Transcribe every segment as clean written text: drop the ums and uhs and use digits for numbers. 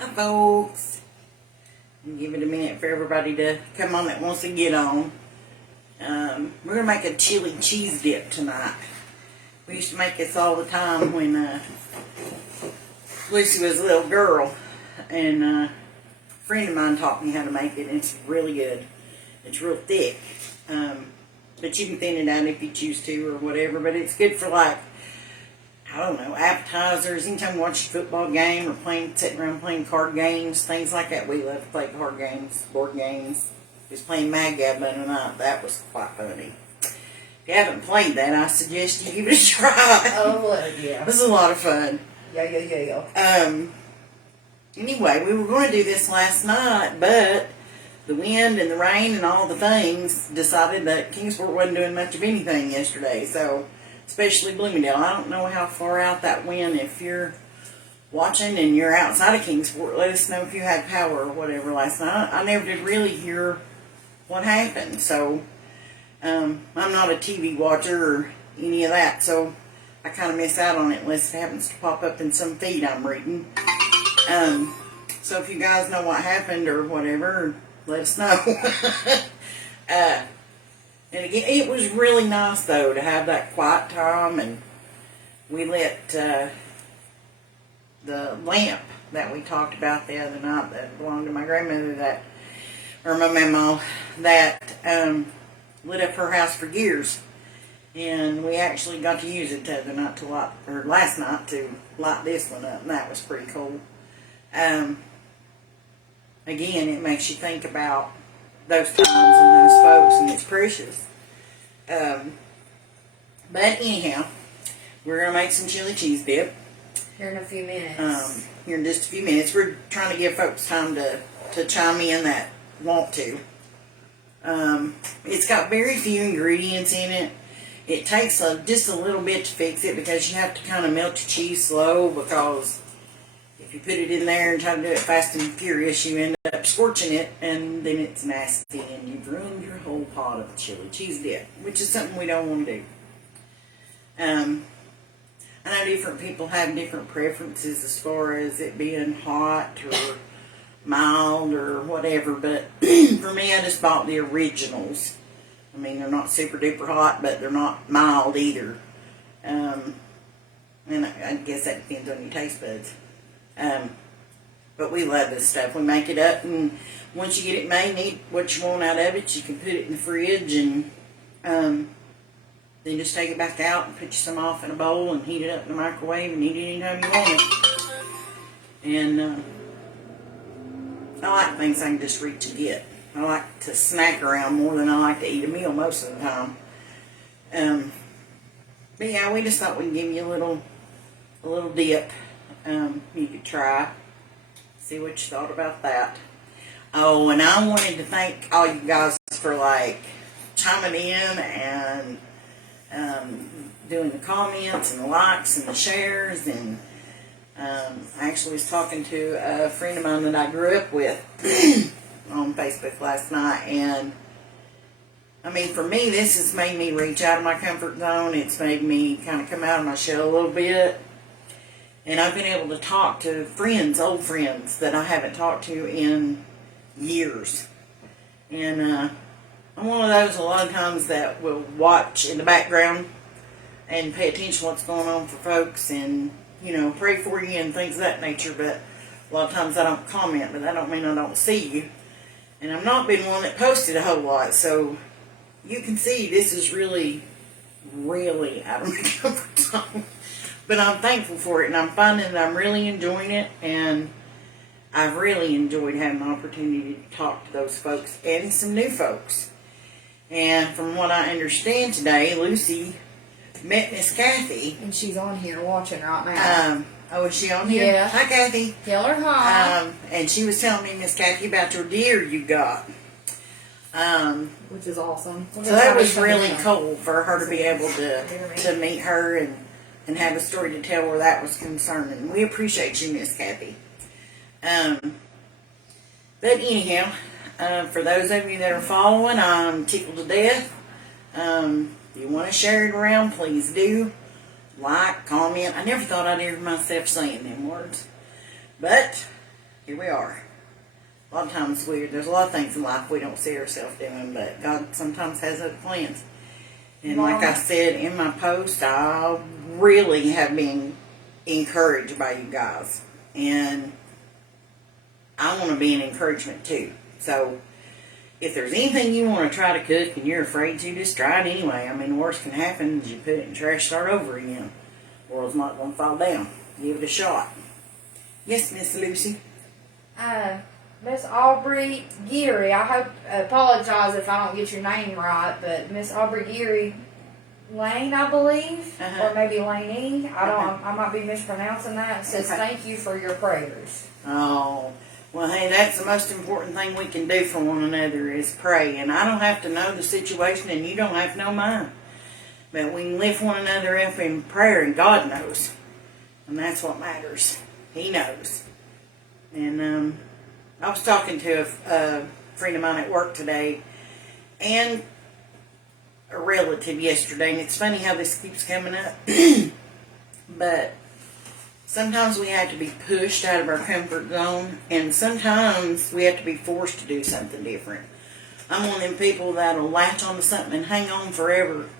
Hi folks. Give it a minute for everybody to come on that wants to get on. We're going to make a chili cheese dip tonight. We used to make this all the time when Lucy was a little girl. And a friend of mine taught me how to make it, and it's really good. It's real thick. But you can thin it out if you choose to or whatever. But it's good for, like, I don't know, appetizers. Anytime you watch a football game or sitting around playing card games, things like that. We love to play card games, board games. Just playing Mad Gab the other night. That was quite funny. If you haven't played that, I suggest you give it a try. Oh, yeah. This is a lot of fun. Yeah. Anyway, we were going to do this last night, but the wind and the rain and all the things decided that Kingsport wasn't doing much of anything yesterday. So, especially Bloomingdale. I don't know how far out that went. If you're watching and you're outside of Kingsport, let us know if you had power or whatever last night. I never did really hear what happened. So, I'm not a TV watcher or any of that. So, I kind of miss out on it unless it happens to pop up in some feed I'm reading. So if you guys know what happened or whatever, let us know. And again, it was really nice though to have that quiet time, and we lit the lamp that we talked about the other night that belonged to my grandmother, or my mama, that lit up her house for years. And we actually got to use it the other night last night to light this one up, and that was pretty cool. Again, it makes you think about those times and those folks, and it's precious. But anyhow, we're going to make some chili cheese dip. Here in a few minutes. Here in just a few minutes. We're trying to give folks time to chime in that want to. It's got very few ingredients in it. It takes just a little bit to fix it because you have to kind of melt your cheese slow, because if you put it in there and try to do it fast and furious, you end up scorching it, and then it's nasty, and you've ruined your whole pot of chili cheese dip, which is something we don't want to do. I know different people have different preferences as far as it being hot or mild or whatever, but for me, I just bought the originals. I mean, they're not super duper hot, but they're not mild either. And I guess that depends on your taste buds. But we love this stuff. We make it up, and once you get it made and eat what you want out of it, you can put it in the fridge, and then just take it back out and put you some off in a bowl and heat it up in the microwave and eat it anytime you want it. And I like things I can just reach and get. I like to snack around more than I like to eat a meal most of the time. But yeah, we just thought we'd give you a little dip. You could try. See what you thought about that. Oh, and I wanted to thank all you guys for chiming in and doing the comments and the likes and the shares. And I actually was talking to a friend of mine that I grew up with on Facebook last night, and I mean, for me, this has made me reach out of my comfort zone. It's made me kind of come out of my shell a little bit, and I've been able to talk to old friends that I haven't talked to in years. And I'm one of those a lot of times that will watch in the background and pay attention to what's going on for folks, and pray for you and things of that nature. But a lot of times I don't comment, but that don't mean I don't see you. And I've not been one that posted a whole lot, so you can see this is really, really out of my comfort zone. But I'm thankful for it, and I'm finding that I'm really enjoying it, and I've really enjoyed having the opportunity to talk to those folks and some new folks. And from what I understand today, Lucy met Miss Kathy. And she's on here watching right now. Oh, is she on here? Yeah. Hi, Kathy. Tell her hi. And she was telling me, Miss Kathy, about your deer you got. Which is awesome. So that was really cool for her to be able to meet her and have a story to tell where that was concerned. And we appreciate you, Miss Kathy. But anyhow, for those of you that are following, I'm tickled to death. If you want to share it around, please do. Like, comment. I never thought I'd hear myself saying them words. But here we are. A lot of times there's a lot of things in life we don't see ourselves doing, but God sometimes has other plans. And like I said in my post, I really have been encouraged by you guys. And I want to be an encouragement too. So if there's anything you want to try to cook and you're afraid to, just try it anyway. I mean, the worst can happen is you put it in the trash, start over again. The world's not going to fall down. Give it a shot. Yes, Miss Lucy. Miss Aubrey Geary, apologize if I don't get your name right, but Miss Aubrey Geary Lane, I believe, or maybe Laney, I might be mispronouncing that, says thank you for your prayers. Oh, well, hey, that's the most important thing we can do for one another is pray. And I don't have to know the situation and you don't have to know mine. But we can lift one another up in prayer and God knows. And that's what matters. He knows. And I was talking to a friend of mine at work today and a relative yesterday, and it's funny how this keeps coming up. But sometimes we have to be pushed out of our comfort zone, and sometimes we have to be forced to do something different. I'm one of them people that'll latch onto something and hang on forever.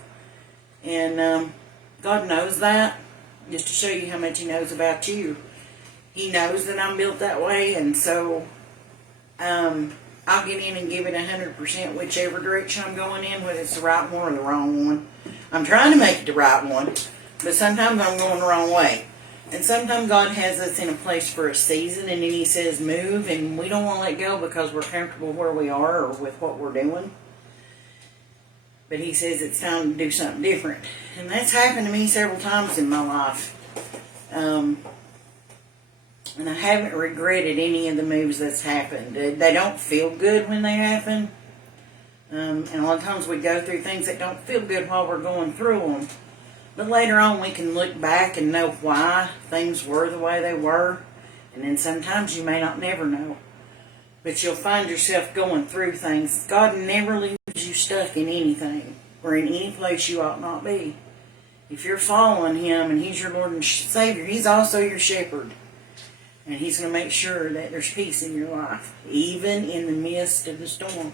And God knows that, just to show you how much He knows about you. He knows that I'm built that way, and so I'll get in and give it 100% whichever direction I'm going in, whether it's the right one or the wrong one. I'm trying to make it the right one, but sometimes I'm going the wrong way. And sometimes God has us in a place for a season, and then He says move, and we don't want to let go because we're comfortable where we are or with what we're doing. But He says it's time to do something different. And that's happened to me several times in my life. And I haven't regretted any of the moves that's happened. They don't feel good when they happen. And a lot of times we go through things that don't feel good while we're going through them. But later on we can look back and know why things were the way they were. And then sometimes you may not never know. But you'll find yourself going through things. God never leaves you stuck in anything or in any place you ought not be. If you're following Him and He's your Lord and Savior, He's also your shepherd. And He's going to make sure that there's peace in your life, even in the midst of the storm.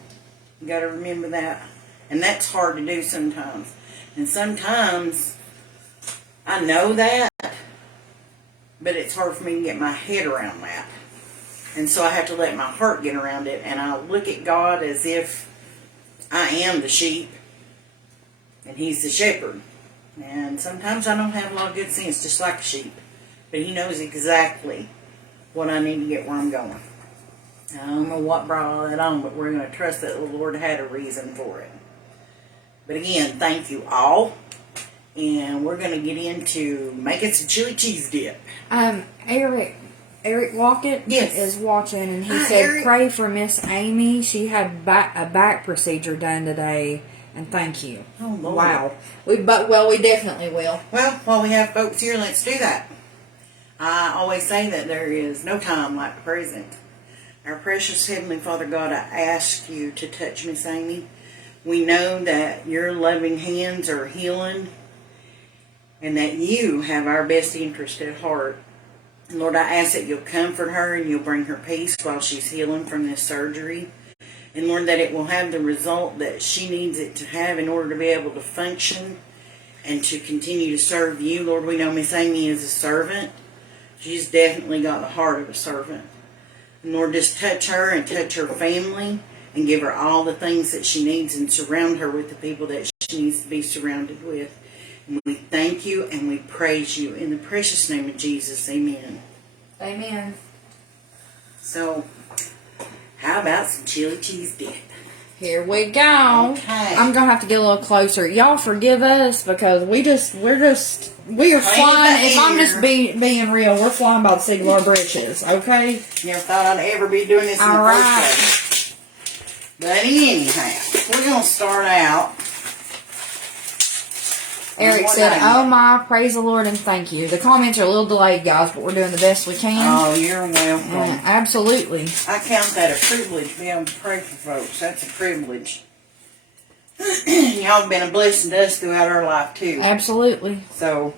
You got to remember that. And that's hard to do sometimes. And sometimes I know that, but it's hard for me to get my head around that. And so I have to let my heart get around it. And I look at God as if I am the sheep and He's the shepherd. And sometimes I don't have a lot of good sense, just like a sheep. But He knows exactly what I need to get where I'm going. I don't know what brought all that on, but we're going to trust that the Lord had a reason for it. But again, thank you all. And we're going to get into making some chili cheese dip. Eric Lockett is watching, and he said, Eric, pray for Miss Amy. She had a back procedure done today, and thank you. Oh, Lord. Wow. We definitely will. Well, while we have folks here, let's do that. I always say that there is no time like the present. Our precious Heavenly Father God, I ask you to touch Miss Amy. We know that your loving hands are healing and that you have our best interest at heart. And Lord, I ask that you'll comfort her and you'll bring her peace while she's healing from this surgery. And Lord, that it will have the result that she needs it to have in order to be able to function and to continue to serve you. Lord, we know Miss Amy is a servant. She's definitely got the heart of a servant. And Lord, just touch her and touch her family and give her all the things that she needs and surround her with the people that she needs to be surrounded with. And we thank you and we praise you in the precious name of Jesus. Amen. Amen. So, how about some chili cheese dip? Here we go. Okay. I'm gonna have to get a little closer. Y'all forgive us because we are flying. If I'm just being real, we're flying by the seat of our britches. Okay. Never thought I'd ever be doing this in the first place. But anyhow, we're gonna start out. Eric said, "Oh my, praise the Lord and thank you." The comments are a little delayed, guys, but we're doing the best we can. Oh, you're welcome. Absolutely. I count that a privilege to be able to pray for folks. That's a privilege. Y'all have been a blessing to us throughout our life too. Absolutely. So,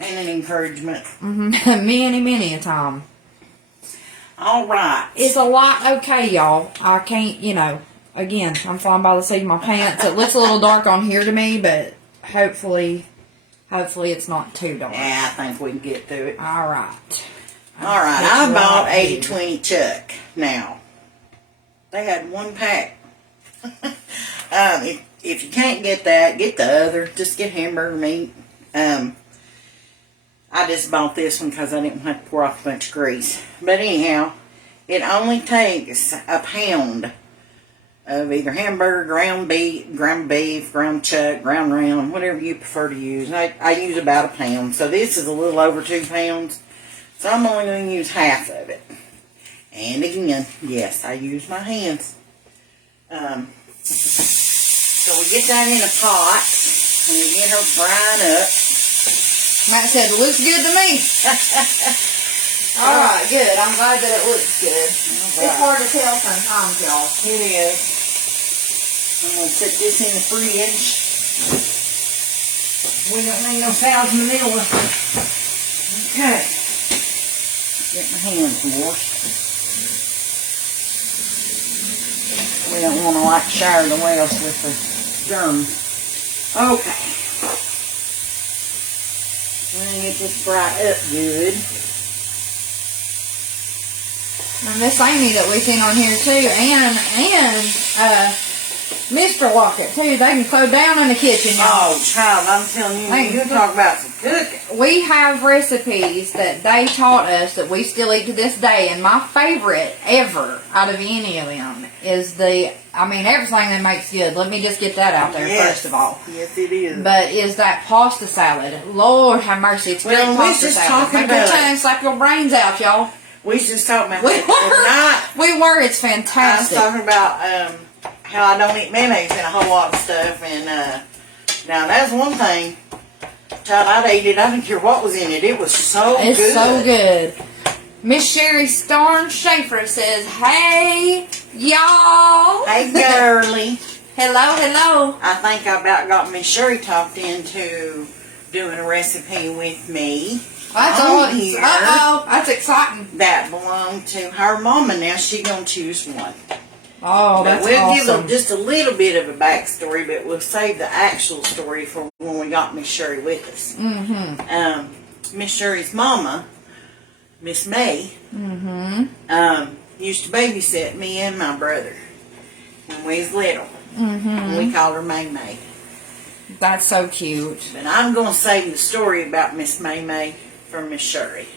and an encouragement. Many a time. All right. It's a lot okay, y'all. I can't, again, I'm flying by the seat of my pants. It looks a little dark on here to me, but hopefully it's not too dark. Yeah, I think we can get through it. All right. I bought 80/20 chuck. Now, they had one pack. If you can't get that, get the other. Just get hamburger meat. I just bought this one because I didn't have to pour off a bunch of grease. But anyhow, it only takes a pound of either hamburger, ground beef, ground chuck, ground round, whatever you prefer to use. I use about a pound. So this is a little over 2 pounds. So I'm only going to use half of it. And again, yes, I use my hands. So we get that in a pot and we get her frying up. Matt said, it looks good to me. Alright, good. I'm glad that it looks good. Right. It's hard to tell sometimes, y'all. It is. I'm going to set this in the fridge. We don't need no salmonella. Okay. Get my hands washed. We don't want to shower the wells with the germs. Okay. We're going to get this fried up good. And Miss Amy that we seen on here too, and Mr. Lockett too. They can throw down in the kitchen, y'all. Oh, child, I'm telling you, you talk about some cooking. We have recipes that they taught us that we still eat to this day, and my favorite ever out of any of them is everything that makes good. Let me just get that out there first of all. Yes, it is. But is that pasta salad? Lord have mercy, it's great pasta salad. Make your tongue slap your brains out, y'all. We was just talking about We that. were. We were. It's I was fantastic. talking about how I don't eat mayonnaise and a whole lot of stuff, and now that's one thing. Child, I'd eat it. I didn't care what was in it. It was so good. It's so good. Miss Sherry Starn Schaefer says, "Hey, y'all." Hey, girly. Hello. I think I about got Miss Sherry talked into doing a recipe with me. That's all. That's exciting. That belonged to her mama. Now she gonna choose one. Oh, But that's we'll awesome. give them just a little bit of a backstory, but we'll save the actual story for when we got Miss Sherry with us. Mm-hmm. Miss Sherry's mama, Miss May, used to babysit me and my brother when we was little. And we called her May May. That's so cute. But I'm going to save the story about Miss May May for Miss Sherry.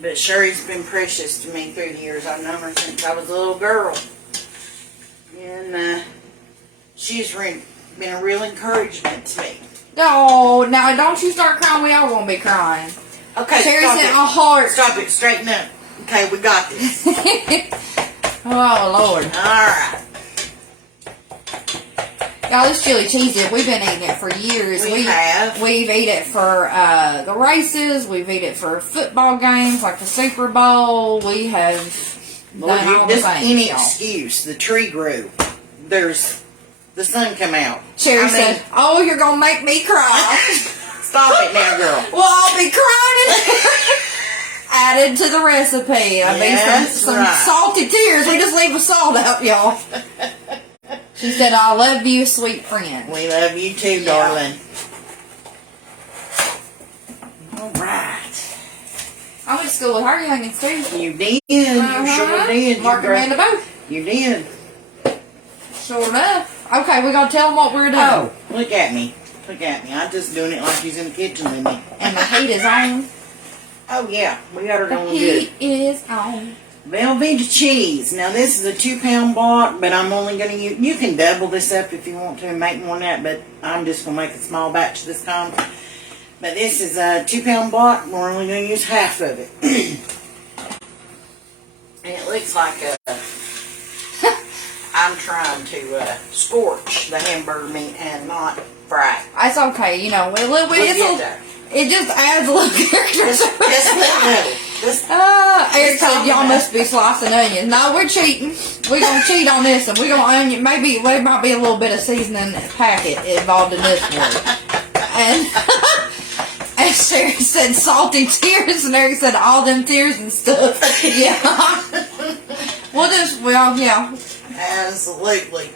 But Sherry's been precious to me through the years. I've known her since I was a little girl. And she's been a real encouragement to me. Oh, now don't you start crying. We all gonna be crying. Okay, Sherry stop sent it. a heart. Stop it. Straighten up. Okay, we got this. Oh Lord. Alright. Y'all, this chili cheese dip, we've been eating it for years. We have. We've eaten it for the races. We've eaten it for football games like the Super Bowl. We have Lord, done all the just things, any y'all. excuse. The tree grew. The sun come out. Sherry said, "Oh, you're gonna make me cry." Stop it now, girl. Well, I'll be crying. Added to the recipe. I mean, some salty tears. We just leave the salt out, y'all. She said, "I love you, sweet friend." We love you too, darling. All right. I went to school with her youngins too. You did. You sure did. Mark You Amanda both. You did. Sure enough. Okay, we're gonna tell them what we're doing. Oh, look at me. Look at me. I'm just doing it like she's in the kitchen with me. And the heat is on. Oh, yeah. We got her The going good. heat is on. Velveeta cheese. Now, this is a 2-pound block, but I'm only going to use... You can double this up if you want to and make more than that, but I'm just going to make a small batch this time. But this is a 2-pound block. We're only going to use half of it. And it looks like I'm trying to scorch the hamburger meat and not fry it. That's okay, a little bit. It just adds a little character. Just a little. Eric said, "Y'all must be slicing onions." No, we're cheating. We're gonna cheat on this, and we're gonna onion. Maybe there might be a little bit of seasoning packet involved in this one. And Sherry said salty tears, and Eric said all them tears and stuff. Yeah. Yeah. Absolutely.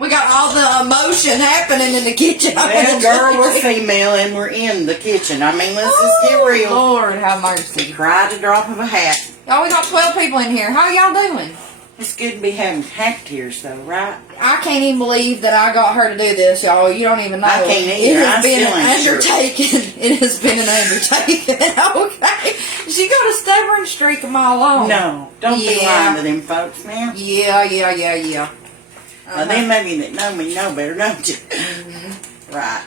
We got all the emotion happening in the kitchen. Well, girl, we're female and we're in the kitchen. I mean, let's just get real. Lord have mercy. Cry at the drop of a hat. Y'all, we got 12 people in here. How y'all doing? It's good to be having hack tears, though, right? I can't even believe that I got her to do this, y'all. You don't even know. I can't either. It has I been still an ain't sure. undertaking. It has been an undertaking. Okay. She got a stubborn streak a mile long. No, don't be Yeah. lying to them folks now. Yeah. Well, they maybe that know me know better, don't you? Right.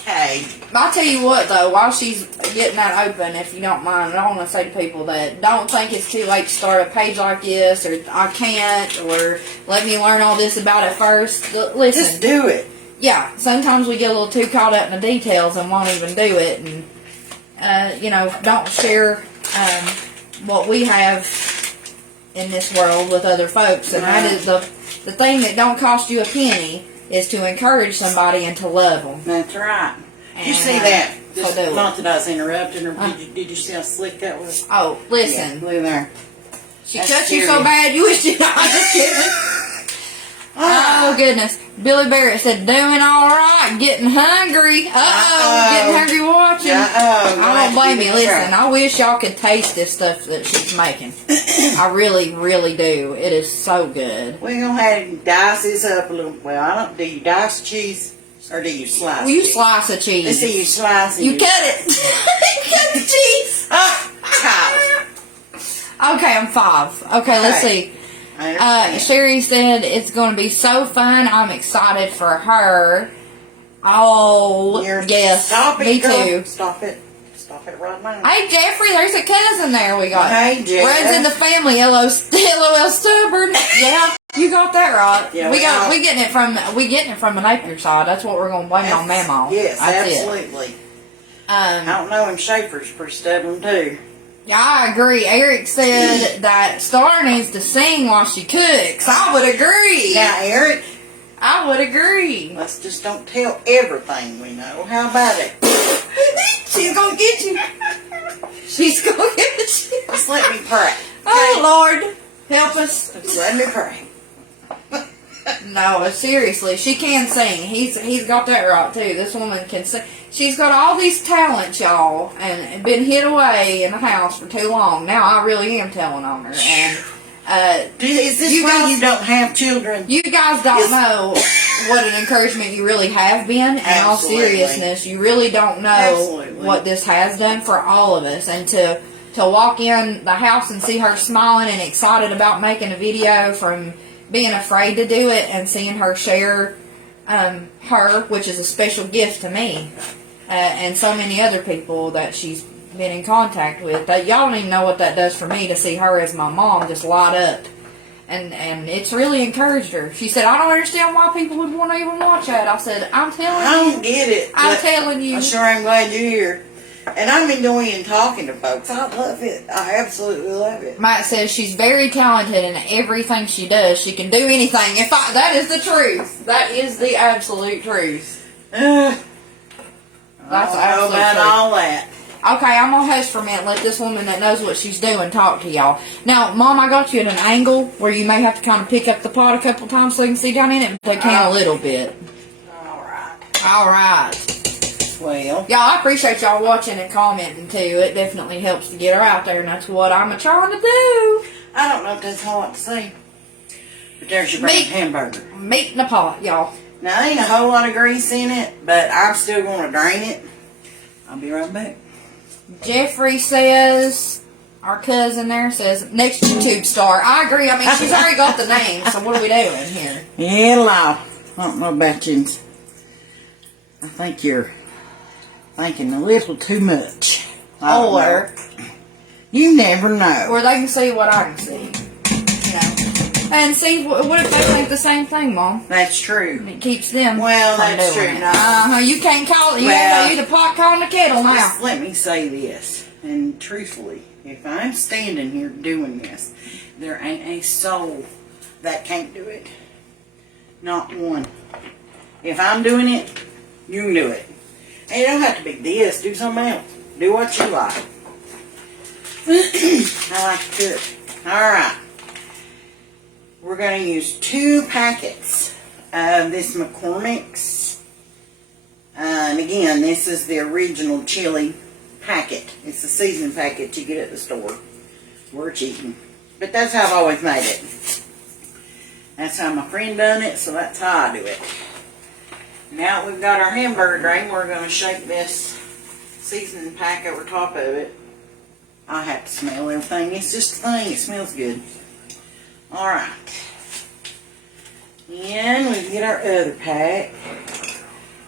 Okay. I'll tell you what, though, while she's getting that open, if you don't mind, I want to say to people that don't think it's too late to start a page like this, or I can't, or let me learn all this about it first. Listen. Just do it. Yeah, sometimes we get a little too caught up in the details and won't even do it, and don't share what we have in this world with other folks. And that is the thing that don't cost you a penny is to encourage somebody and to love them. That's right. Did you And, see that? so Just, do it. not that I was interrupting her. Did you see how slick that was? Oh, listen, Yeah, look there. she That's cut you so scary. bad you wish you not. Just kidding. Oh goodness, Billy Barrett said, "Doing all right, getting hungry. Getting hungry watching." I don't blame you. Listen, I wish y'all could taste this stuff that she's making. I really, really do. It is so good. We're gonna have to dice this up a little. Well, I don't. Do you dice cheese or do you slice? Well, you it? slice a Let's cheese. see you slice. You cut it. You cut the cheese. Okay, I'm 5. Okay, let's see. Sherry said it's going to be so fun. I'm excited for her. Oh, yes. Stop it, me girl. too. Stop it. Stop it right now. Hey, Jeffrey, there's a cousin there we got. Hey, Jeff. Runs in the family. LOL stubborn. Yeah, you got that right. Yeah, we getting it from the Napier side. That's what we're going to blame on Mama. Yes, That's absolutely. It. I don't know him. Schaefer's pretty stubborn too. Yeah, I agree. Eric said that Star needs to sing while she cooks. I would agree. Now, Eric, I would agree. let's just don't tell everything we know. How about it? She's gonna get you. She's gonna get you. Just let me pray. Oh Lord, help us. Just let me pray. No, seriously, she can sing. He's got that right too. This woman can sing. She's got all these talents, y'all, and been hid away in the house for too long. Now I really am telling on her. And Is this why you don't have children? you guys don't know what an encouragement you really have been. In all Absolutely. seriousness, you really don't know Absolutely. what this has done for all of us. And to walk in the house and see her smiling and excited about making a video, from being afraid to do it and seeing her share her, which is a special gift to me, and so many other people that she's been in contact with. That y'all don't even know what that does for me to see her as my mom just light up, and it's really encouraged her. She said, "I don't understand why people would want to even watch that." I said, "I'm telling I you, don't get it. I'm but telling you." I sure am glad you're here. And I'm enjoying talking to folks. I love it. I absolutely love it. Mike says she's very talented in everything she does. She can do anything. That is the truth. That is the absolute truth. I don't That's know absolute about truth. all that. Okay, I'm gonna hush for a minute. Let this woman that knows what she's doing talk to y'all. Now, Mom, I got you at an angle where you may have to kind of pick up the pot a couple times so you can see down in it, but they can a little bit. All right. All right. Well, Y'all, I appreciate y'all watching and commenting too. It definitely helps to get her out there, and that's what I'm trying to do. I don't know if that's hard to say. But there's your brand Meat. hamburger. Meat in the pot, y'all. Now, there ain't a whole lot of grease in it, but I'm still going to drain it. I'll be right back. Jeffrey says, our cousin there says, next YouTube star. I agree. I mean, she's already got the name, so what are we doing here? Hello. I don't know about you. I think you're thinking a little too much. I don't know. Or You never know. where they can see what I can see. You know. And see, what if they think the same thing, Mom? That's true. It keeps them Well, from that's doing true. it. No. You can't call it. You Well, you the pot calling the kettle now. Just let me say this, and truthfully, if I'm standing here doing this, there ain't a soul that can't do it. Not one. If I'm doing it, you can do it. And it don't have to be this. Do something else. Do what you like. I like to cook. Alright. We're going to use 2 packets of this McCormick's. And again, this is the original chili packet. It's the seasoning packet you get at the store. We're cheating. But that's how I've always made it. That's how my friend done it, so that's how I do it. Now we've got our hamburger drain, we're going to shake this seasoning pack over top of it. I have to smell everything. It's just a thing. It smells good. Alright. And we get our other pack.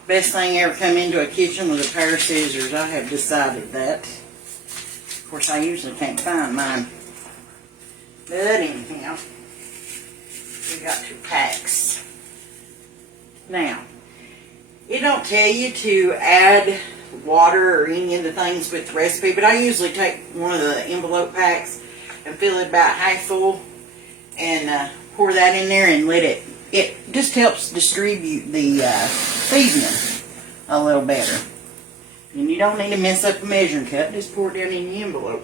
Best thing ever come into a kitchen with a pair of scissors. I have decided that. Of course, I usually can't find mine. But anyhow, we got 2 packs. Now, it don't tell you to add water or any of the things with the recipe, but I usually take one of the envelope packs and fill it about half full and pour that in there and let it just helps distribute the seasoning a little better. And you don't need to mess up the measuring cup, just pour it down in the envelope.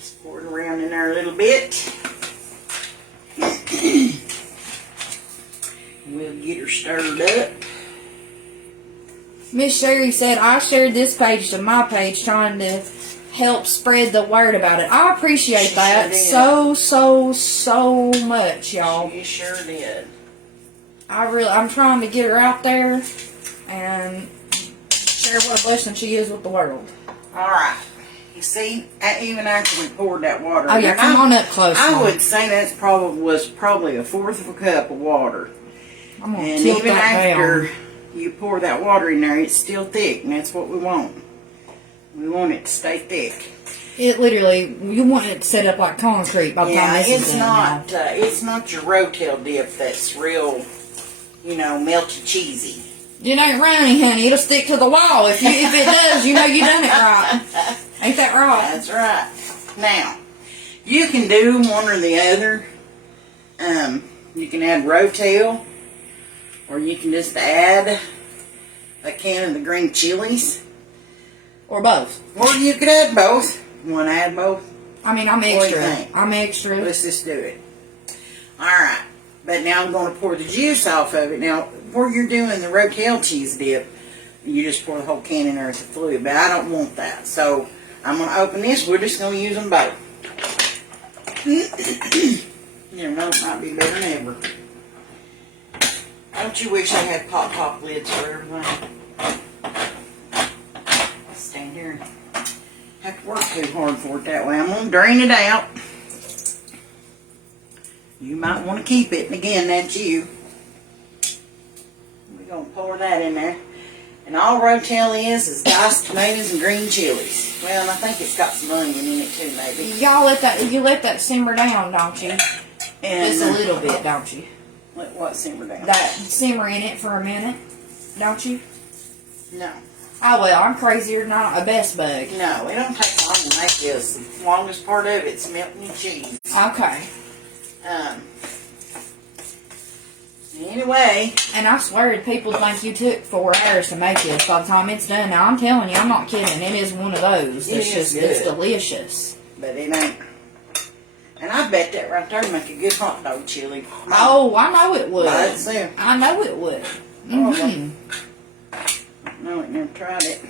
Just pour it around in there a little bit. We'll get her stirred up. Miss Sherry said, I shared this page to my page trying to help spread the word about it. I appreciate that so much, y'all. She sure did. I'm trying to get her out there and share what a blessing she is with the world. Alright. You see, even after we poured that water. Oh yeah, come on up close. I would say that's probably a fourth of a cup of water. I'm gonna And tilt even that after down. you pour that water in there, it's still thick, and that's what we want. We want it to stay thick. It literally, you want it set up like concrete by the time this is done. It's not your Rotel dip that's real, melty cheesy. It ain't runny, honey. It'll stick to the wall. If it does, you know you done it right. Ain't that right? That's right. Now, you can do one or the other. You can add Rotel, or you can just add a can of the green chilies. Or both. Or you could add both. You want to add both? I mean, I'm What do you extra. think? I'm extra. Let's just do it. Alright. But now I'm going to pour the juice off of it. Now, where you're doing the Rotel cheese dip, you just pour the whole can in there with the fluid. But I don't want that. So, I'm going to open this. We're just going to use them both. You know, it might be better than ever. Don't you wish I had pop lids for everything? Stand here and have to work too hard for it that way. I'm going to drain it out. You might want to keep it. And again, that's you. We're going to pour that in there. And all Rotel is diced tomatoes and green chilies. Well, and I think it's got some onion in it too, maybe. You let that simmer down, don't you? And Just a little bit, don't you? Let what simmer down? That simmer in it for a minute, don't you? No. Oh well, I'm crazier than a best bug. No, it don't take long to make this. The longest part of it's melting the cheese. Okay. Anyway. And I swear people think you took 4 hours to make this by the time it's done. Now I'm telling you, I'm not kidding. It is one of those. It's delicious. But it ain't. And I bet that right there would make a good hot dog chili. Oh, I know it would. That's it. I know it would. Mm-hmm. No, I never tried it.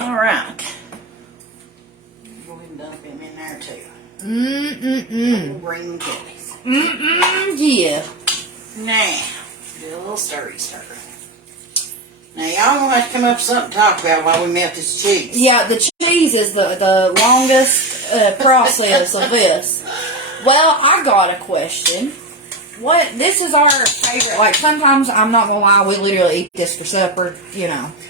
Alright. Go ahead and dump him in there too. Green chilies. Yeah. Now, do a little stir. Now, y'all gonna have to come up with something to talk about while we melt this cheese. Yeah, the cheese is the longest process of this. Well, I got a question. This is our favorite, like, sometimes, I'm not gonna lie, we literally eat this for supper,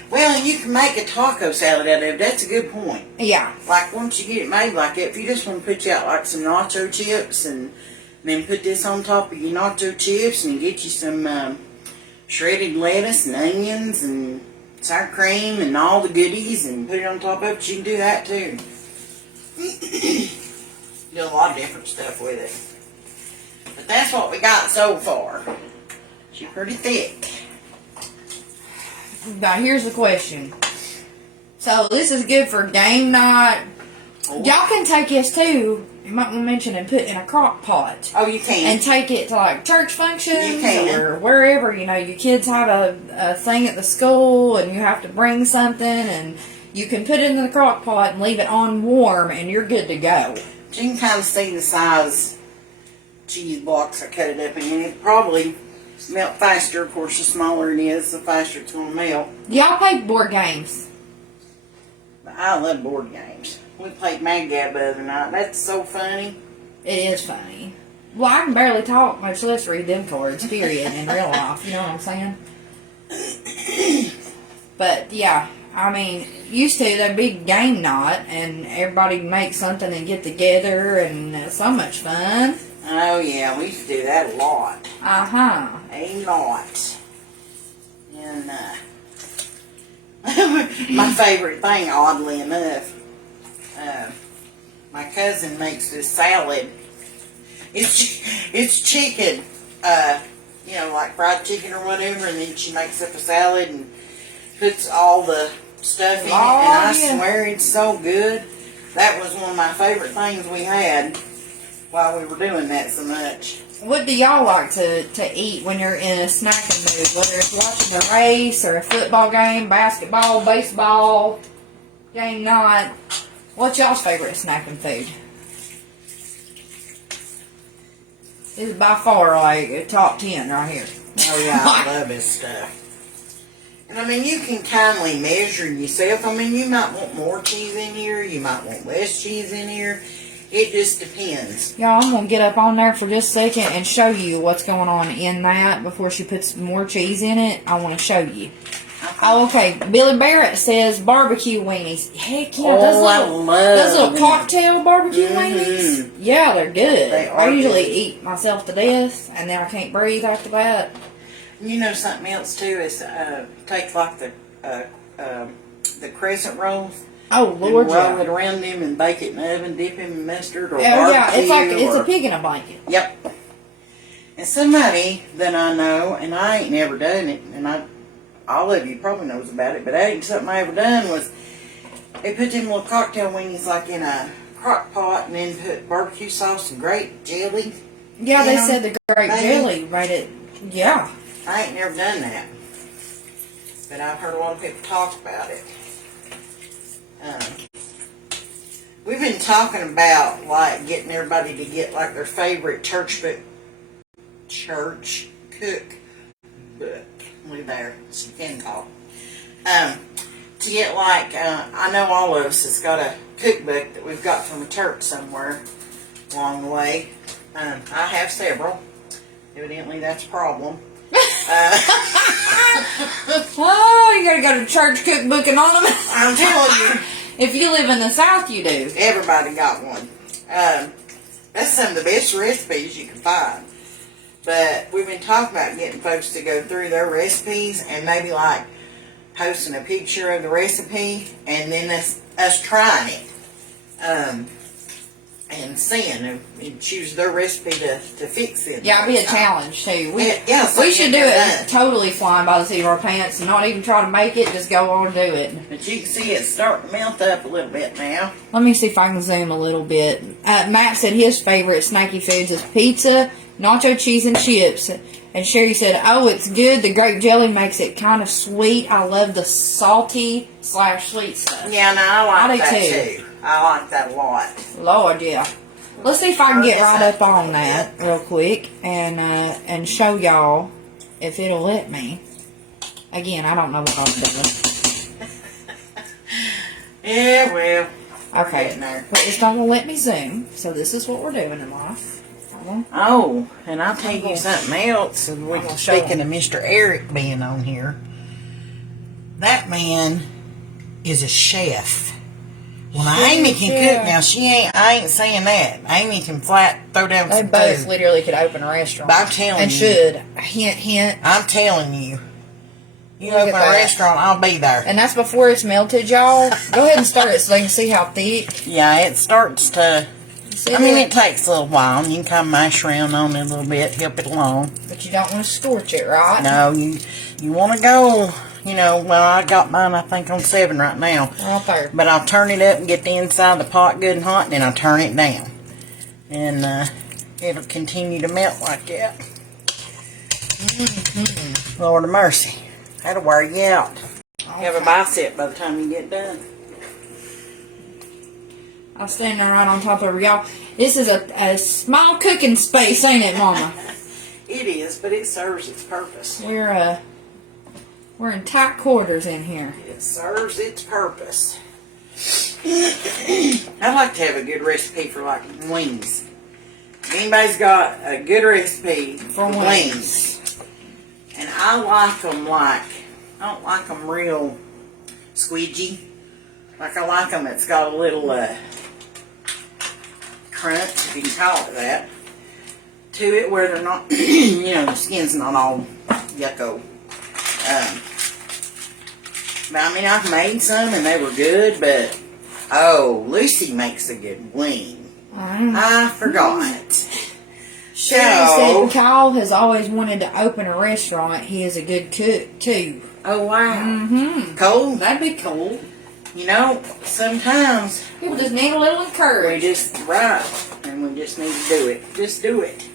Well, you can make a taco salad out of it. That's a good point. Yeah. Like, once you get it made like that, if you just want to put you out, like, some nacho chips and then put this on top of your nacho chips and get you some shredded lettuce and onions and sour cream and all the goodies and put it on top of it, you can do that too. Do a lot of different stuff with it. But that's what we got so far. She's pretty thick. Now here's the question. So this is good for game night. Y'all can take this too. You might want to mention and put in a crock pot. Oh, you can. And take it to like church functions You can. or wherever, your kids have a thing at the school and you have to bring something and you can put it in the crock pot and leave it on warm and you're good to go. You can kind of see the size cheese blocks I cut it up in. It probably melt faster. Of course, the smaller it is, the faster it's going to melt. Y'all play board games. But I love board games. We played Mad Gab the other night. That's so funny. It is funny. Well, I can barely talk, much less read them cards, period, in real life. You know what I'm saying? But, yeah, I mean, used to, there'd be game night, and everybody make something and get together, and it's so much fun. Oh, yeah, we used to do that a lot. Uh-huh. A lot. And, my favorite thing, oddly enough, my cousin makes this salad. It's chicken, like fried chicken or whatever, and then she makes up a salad and puts all the stuff in it, and I swear it's so good. That was one of my favorite things we had while we were doing that so much. What do y'all like to eat when you're in a snacking mood? Whether it's watching a race or a football game, basketball, baseball, game night. What's y'all's favorite snacking food? This is by far like a top 10 right here. Oh yeah, I love this stuff. And I mean, you can kindly measure yourself. I mean, you might want more cheese in here, you might want less cheese in here. It just depends. Y'all, I'm going to get up on there for just a second and show you what's going on in that before she puts more cheese in it. I want to show you. Oh, okay. Billy Barrett says barbecue weenies. Heck yeah. Those little cocktail barbecue weenies. Yeah, they're good. I usually eat myself to death, and then I can't breathe after that. You know something else, too, is take like the crescent rolls. Oh, Lord, and roll it around them and bake it in the oven, dip them in mustard or barbecue. Yeah, it's a pig in a blanket. Yep. And somebody that I know, and I ain't never done it, and all of you probably knows about it, but that ain't something I ever done, was they put them little cocktail weenies like in a crock pot and then put barbecue sauce and grape jelly. Yeah, they said the grape jelly made it, yeah. I ain't never done that, but I've heard a lot of people talk about it. We've been talking about like getting everybody to get like their favorite church cook book. Look there, she can talk. To get like, I know all of us has got a cookbook that we've got from a church somewhere along the way. I have several. Evidently, that's a problem. Oh, you gotta go to Church Cookbook Anonymous. I'm telling you. If you live in the South, you do. Everybody got one. That's some of the best recipes you can find. But we've been talking about getting folks to go through their recipes and maybe like posting a picture of the recipe and then us trying it. And seeing and choose their recipe to fix it. Yeah, it'd be a challenge too. We should do it totally flying by the seat of our pants and not even try to make it, just go on and do it. But you can see it's starting to melt up a little bit now. Let me see if I can zoom a little bit. Matt said his favorite snacky foods is pizza, nacho cheese, and chips. And Sherry said, oh, it's good. The grape jelly makes it kind of sweet. I love the salty / sweet stuff. Yeah, no, I like that too. I like that a lot. Lord, yeah. Let's see if I can get right up on that real quick and show y'all if it'll let me. Again, I don't know what I'm doing. Yeah, well. Okay. But it's not going to let me zoom. So this is what we're doing in life. Oh, and I'll tell you something else. We're speaking of Mr. Eric being on here. That man is a chef. Well, Amy can cook now. I ain't saying that. Amy can flat throw down some food. They both literally could open a restaurant. But I'm telling you. And should. Hint, hint. I'm telling you. You open a restaurant, I'll be there. And that's before it's melted, y'all. Go ahead and start it so they can see how thick. Yeah, it starts to See I mean, that? it takes a little while. You can kind of mash around on it a little bit, help it along. But you don't want to scorch it, right? No, you want to go, well, I got mine, I think, on 7 right now. Right there. But I'll turn it up and get the inside of the pot good and hot, and then I'll turn it down. And it'll continue to melt like that. Lord of mercy. That'll wear you out. You have a bicep by the time you get done. I'm standing right on top of her, y'all. This is a small cooking space, ain't it, Mama? It is, but it serves its purpose. We're in tight quarters in here. It serves its purpose. I'd like to have a good recipe for, like, wings. If anybody's got a good recipe for wings. And I like them I don't like them real squidgy. Like, I like them, it's got a little crunch, if you can call it that, to it, where they're not, the skin's not all yucko. But I mean, I've made some and they were good, but Lucy makes a good wing. I forgot. Sherry said Kyle has always wanted to open a restaurant. He is a good cook too. Oh wow. Mm-hmm. Cool. That'd be cool. Sometimes People just need a little we encouragement. just and we just need to do it. Just do it.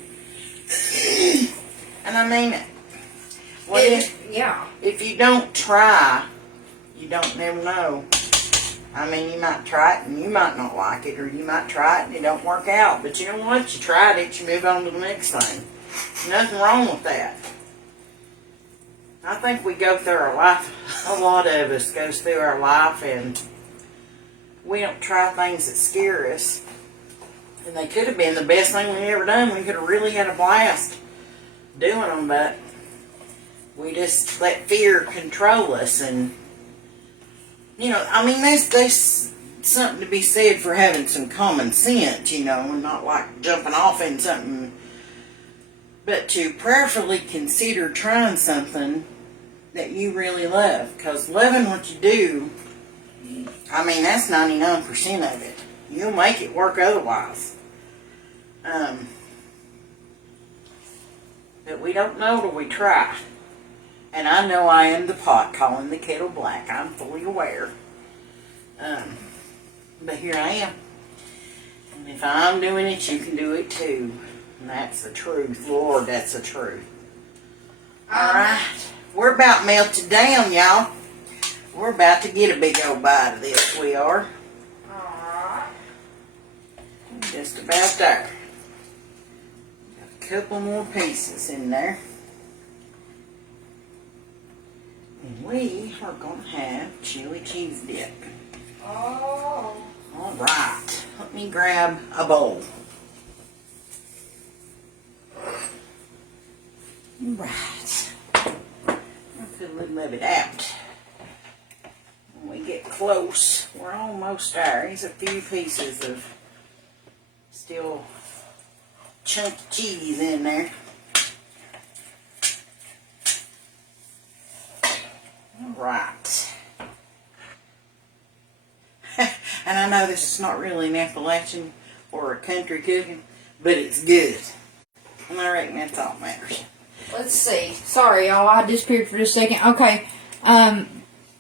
And I mean, if you don't try, you don't never know. I mean, you might try it and you might not like it, or you might try it and it don't work out. But you know what? You tried it, you move on to the next thing. Nothing wrong with that. I think we go through our life, a lot of us goes through our life and we don't try things that scare us. And they could have been the best thing we ever done. We could have really had a blast doing them, but we just let fear control us. And I mean, there's something to be said for having some common sense, and not like jumping off in something, but to prayerfully consider trying something that you really love. Because loving what you do, I mean, that's 99% of it. You'll make it work otherwise. But we don't know till we try. And I know I am the pot calling the kettle black. I'm fully aware. But here I am. And if I'm doing it, you can do it too. And that's the truth. Lord, that's the truth. Alright. We're about melted down, y'all. We're about to get a big old bite of this. We are. Alright. Just about there. Got a couple more pieces in there. And we are going to have chili cheese dip. Oh. Alright. Let me grab a bowl. Right. I'll put a little of it out. When we get close, we're almost there. There's a few pieces of still chunky cheese in there. Alright. And I know this is not really an Appalachian or a country cooking, but it's good. And I reckon that's all that matters. Let's see. Sorry, y'all. I disappeared for just a second. Okay.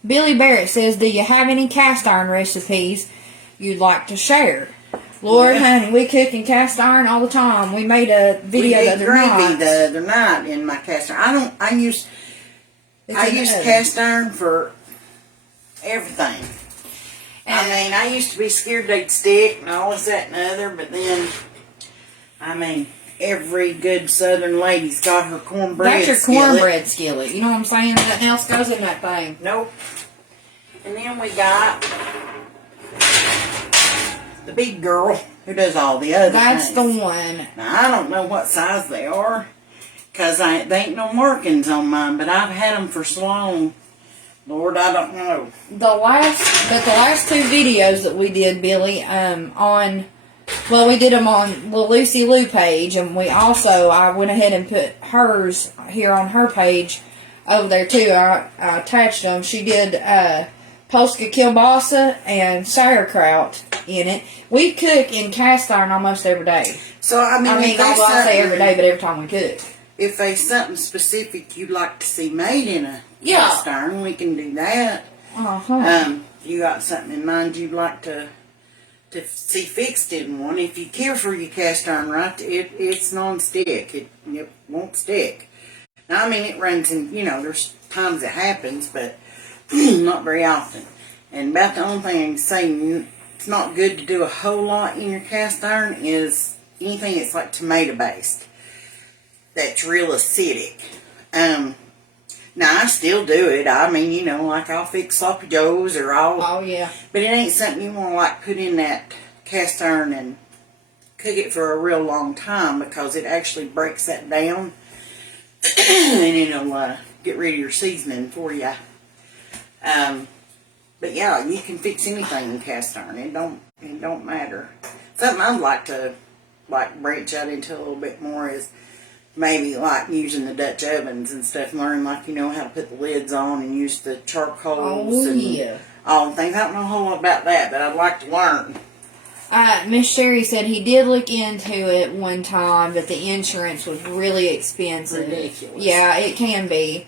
Billy Barrett says, do you have any cast iron recipes you'd like to share? Lord, honey, we cook in cast iron all the time. We made a video the other night. The other night in my cast iron. I use cast iron for everything. I mean, I used to be scared they'd stick and all this, that, and other, but then, I mean, every good Southern lady's got her cornbread skillet. That's your cornbread skillet. You know what I'm saying? Nothing else goes in that thing. Nope. And then we got the big girl who does all the other That's things. the one. Now, I don't know what size they are, because they ain't no markings on mine, but I've had them for so long. Lord, I don't know. The last two videos that we did, Billy, we did them on the Lucy Lou page, and I went ahead and put hers here on her page over there too. I attached them. She did Polska kielbasa and sauerkraut, in it. We cook in cast iron almost every day. So I mean, I say every day, but every time we cook. If there's something specific you'd like to see made in a Yeah. cast iron, we can do that. You got something in mind you'd like to see fixed in one. If you care for your cast iron right, it's non-stick. It won't stick. Now, I mean, it runs in, there's times it happens, but not very often. And about the only thing I can say it's not good to do a whole lot in your cast iron is anything that's like tomato based. That's real acidic. Now I still do it. I mean, like I'll fix sloppy joes or Oh yeah. but it ain't something you want to like put in that cast iron and cook it for a real long time because it actually breaks that down and it'll get rid of your seasoning for you. But yeah, you can fix anything in cast iron. It don't matter. Something I'd like to branch out into a little bit more is maybe like using the Dutch ovens and stuff. Learn how to put the lids on and use the charcoals and all the things. I don't know a whole lot about that, but I'd like to learn. Miss Sherry said he did look into it one time, but the insurance was really expensive. Ridiculous. Yeah, it can be.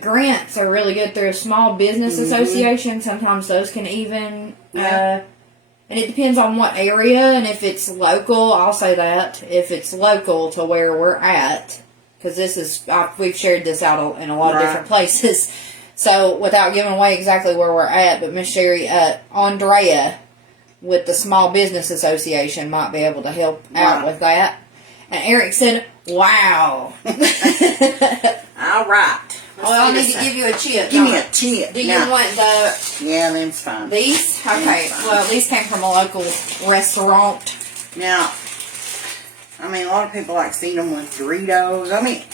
Grants are really good through a small business association. Sometimes those can even, and it depends on what area and if it's local. I'll say that if it's local to where we're at, because we've shared this out in a lot of different places. So without giving away exactly where we're at, but Miss Sherry, Andrea with the Small Business Association might be able to help out with that. And Eric said, "Wow." All right. Well, I need to give you a chip. Give me a chip. Do you want Yeah, them's fine. these? Okay. Well, these came from a local restaurant. Now, I mean, a lot of people like seeing them with Doritos. I mean,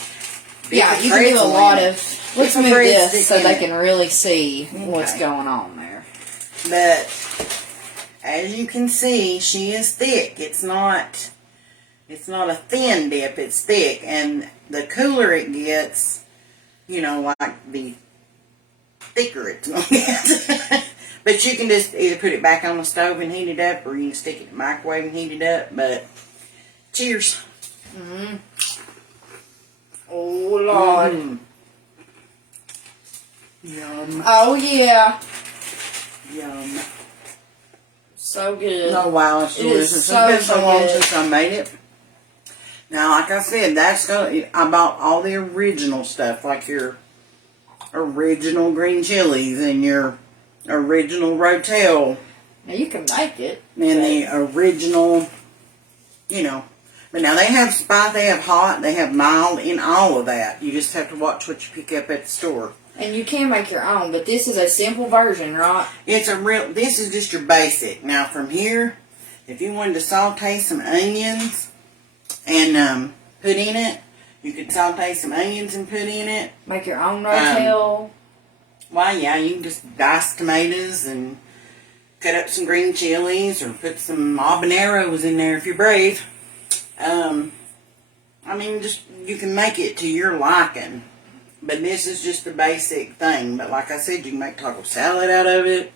Yeah, you can do a lot of. Let's move this so they can really see what's going on there. But as you can see, she is thick. It's not a thin dip. It's thick, and the cooler it gets, like the thicker it's going to get. But you can just either put it back on the stove and heat it up, or you can stick it in the microwave and heat it up. But cheers. Oh, Lord. Yum. Oh, yeah. Yum. So good. Oh, wow. It's delicious. It's been so long since I made it. Now, like I said, I bought all the original stuff, like your original green chilies and your original Rotel. Now, you can make it. And the original, But now they have spice, they have hot, they have mild, in all of that. You just have to watch what you pick up at the store. And you can make your own, but this is a simple version, right? This is just your basic. Now, from here, if you wanted to saute some onions and put in it, you could saute some onions and put in it. Make your own Rotel. Well, yeah, you can just dice tomatoes and cut up some green chilies or put some habaneros in there if you're brave. You can make it to your liking. But this is just the basic thing. But like I said, you can make taco salad out of it.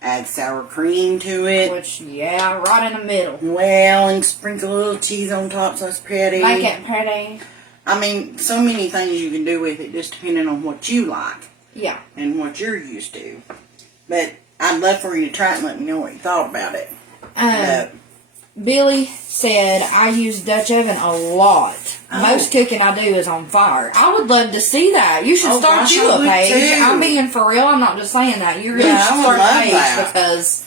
Add sour cream to it. Which, right in the middle. Well, and sprinkle a little cheese on top so it's pretty. Make it pretty. I mean, so many things you can do with it, just depending on what you like. Yeah. And what you're used to. But I'd love for you to try it and let me know what you thought about it. Billy said, I use Dutch oven a lot. Most cooking I do is on fire. I would love to see that. You should start you a page. I'm being for real. I'm not just saying that. You really should start a page because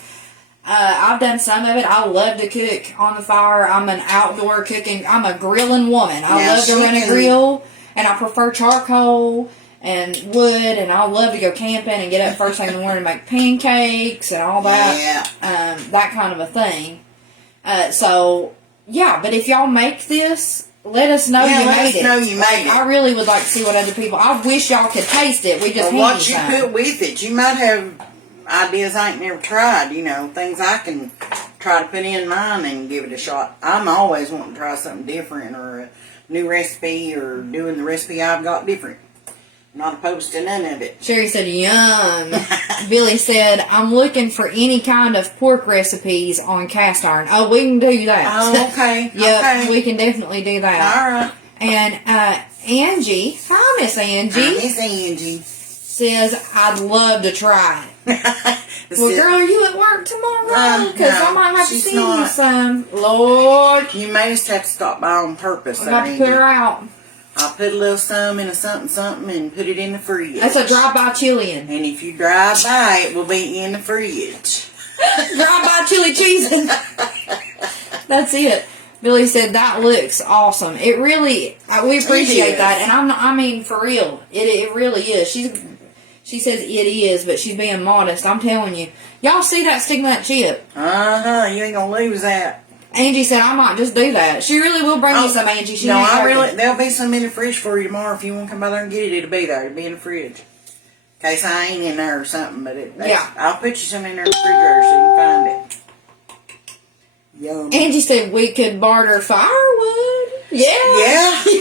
I've done some of it. I love to cook on the fire. I'm an outdoor cooking. I'm a grilling woman. I love to run a grill, and I prefer charcoal and wood, and I love to go camping and get up first thing in the morning and make pancakes and all that. That kind of a thing. But if y'all make this, let us know you made it. I really would like to see what other people. I wish y'all could taste it. We just what you put with it. You might have ideas I ain't never tried. Things I can try to put in mine and give it a shot. I'm always wanting to try something different or a new recipe or doing the recipe I've got different. Not opposed to none of it. Sherry said, yum. Billy said, I'm looking for any kind of pork recipes on cast iron. Oh, we can do that. Oh, okay. Yep, Okay. we can definitely do that. All right. And Angie, hi Miss Angie, Miss Angie. says, I'd love to try it. Well, girl, are you at work tomorrow? Because no, I might have to she's send you not. some. Lord, You may just have to stop by on purpose. I got to put her out. I'll put a little some in a something and put it in the fridge. That's a drive-by chilian. And if you drive by, it will be in the fridge. Drive-by chili cheese. That's it. Billy said that looks awesome. It really, we appreciate is. that, and I mean for real, it really is. She says it is, but she's being modest. I'm telling you, y'all see that stigma that chip? You ain't gonna lose that. Angie said I might just do that. She really will bring you some, Angie. She no, ain't I joking. really. There'll be some in the fridge for you tomorrow if you want to come by there and get it. It'll be there. It'll be in the fridge. In case I ain't in there or something, but yeah, I'll put you some in there in the refrigerator so you can find it. Yum. Angie said we could barter firewood. Yeah, Yeah. we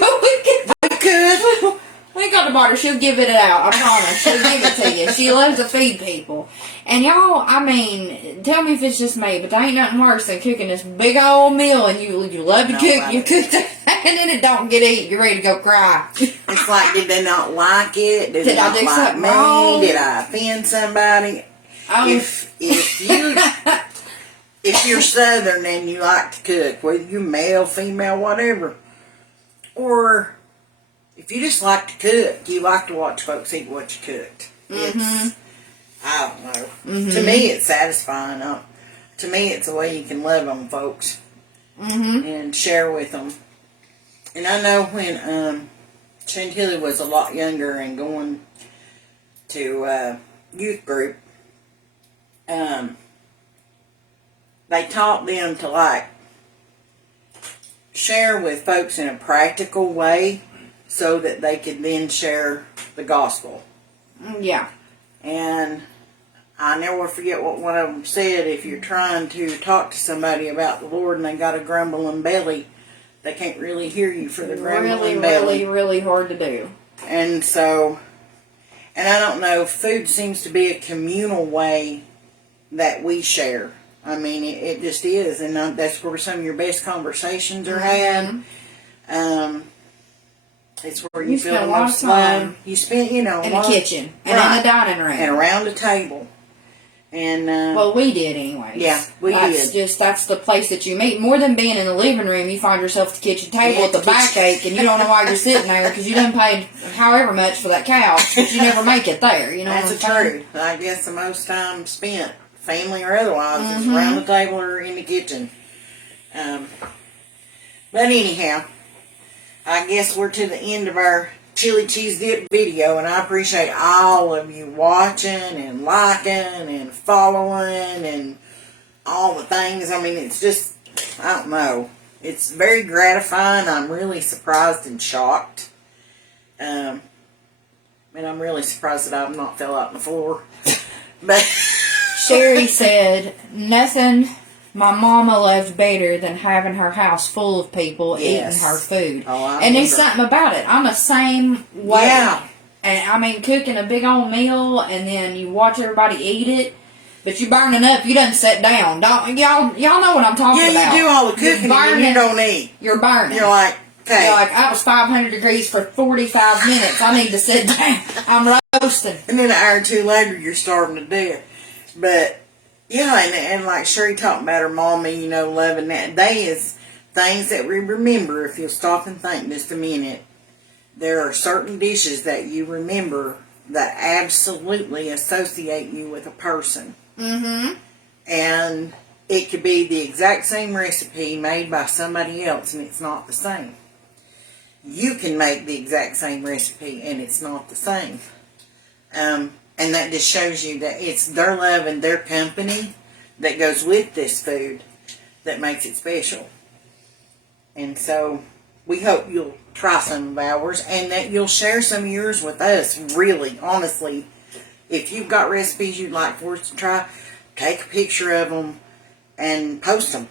could. We could. We ain't got to barter. She'll give it out. I promise. She'll give it to you. She loves to feed people. And y'all, I mean, tell me if it's just me, but there ain't nothing worse than cooking this big old meal and you love to cook. You cook that and then it don't get eaten. You're ready to go cry. It's like, did they not like it? Did they I not do like something me? wrong? Did I offend somebody? Oh. If you're Southern and you like to cook, whether you're male, female, whatever, or if you just like to cook, you like to watch folks eat what you cooked. It's, I don't know. To me, it's satisfying. To me, it's a way you can love on folks and share with them. And I know when Chantilly was a lot younger and going to youth group, they taught them to like share with folks in a practical way so that they could then share the gospel. Yeah. And I never forget what one of them said. If you're trying to talk to somebody about the Lord and they got a grumbling belly, they can't really hear you for the grumbling belly. Really hard to do. And so, and I don't know, food seems to be a communal way that we share. I mean, it just is, and that's where some of your best conversations are had. It's where you feel the most time. You spend, in the kitchen and in the dining room and around the table. And well, we did anyway. Yeah, we did. That's the place that you meet. More than being in the living room, you find yourself at the kitchen table with the backache, and you don't know why you're sitting there because you done paid however much for that couch, but you never make it there. You know, that's the truth. I guess the most time spent, family or otherwise, is around the table or in the kitchen. But anyhow, I guess we're to the end of our chili cheese dip video, and I appreciate all of you watching and liking and following and all the things. I mean, it's just, I don't know. It's very gratifying. I'm really surprised and shocked. And I'm really surprised that I've not fell out on the floor. But Sherry said, nothing my mama loved better than having her house full of people eating her food. And there's something about it. I'm the same way. Yeah. And I mean, cooking a big old meal and then you watch everybody eat it, but you burning up. You done sit down. Don't y'all know what I'm talking about? Yeah, you do all the cooking and you don't eat. You're burning. You're like, okay. You're like, I was 500 degrees for 45 minutes. I need to sit down. I'm roasting. And then an hour or two later, you're starving to death. But yeah, and like Sherry talking about her mommy, loving that day is things that we remember. If you'll stop and think just a minute, there are certain dishes that you remember that absolutely associate you with a person. And it could be the exact same recipe made by somebody else and it's not the same. You can make the exact same recipe and it's not the same. And that just shows you that it's their love and their company that goes with this food that makes it special. And so we hope you'll try some of ours and that you'll share some of yours with us. Really, honestly, if you've got recipes you'd like for us to try, take a picture of them and post them.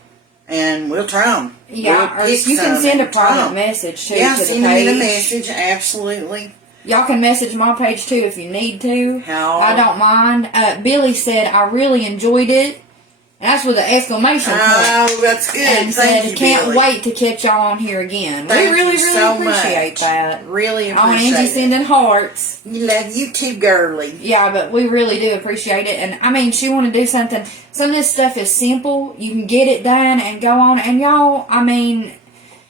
And we'll try them. Yeah, or you can send a private message too. Yeah, to send the page. me the message, absolutely. Y'all can message my page too if you need to. How? I don't mind. Billy said, I really enjoyed it. And that's with an exclamation point. Oh, that's good. And Thank said, you, can't Billy. wait to catch y'all on here again. Thank we really, you really so appreciate much. that. Really On appreciate Angie it. sending hearts. You love you too, girly. Yeah, but we really do appreciate it. And I mean, she want to do something. Some of this stuff is simple. You can get it done and go on. And y'all, I mean,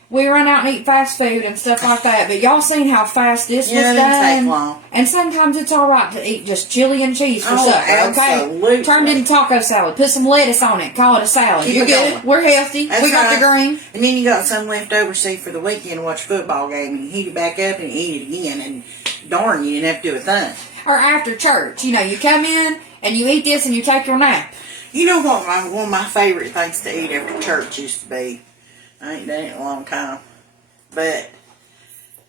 we run out and eat fast food and stuff like that. But y'all seen how fast this was Yeah, it done. didn't take long. And sometimes it's all right to eat just chili and cheese for Oh, supper. absolutely. Okay, turned into taco salad. Put some lettuce on it. Call it a salad. Keep You're it good. going. We're healthy. That's we got right. the green. And then you got some left over, see, for the weekend to watch a football game, and you heat it back up and eat it again, and darn, you didn't have to do a thing. Or after church, you know, you come in and you eat this and you take your nap. You know what one of my favorite things to eat after church used to be? I ain't done it in a long time. But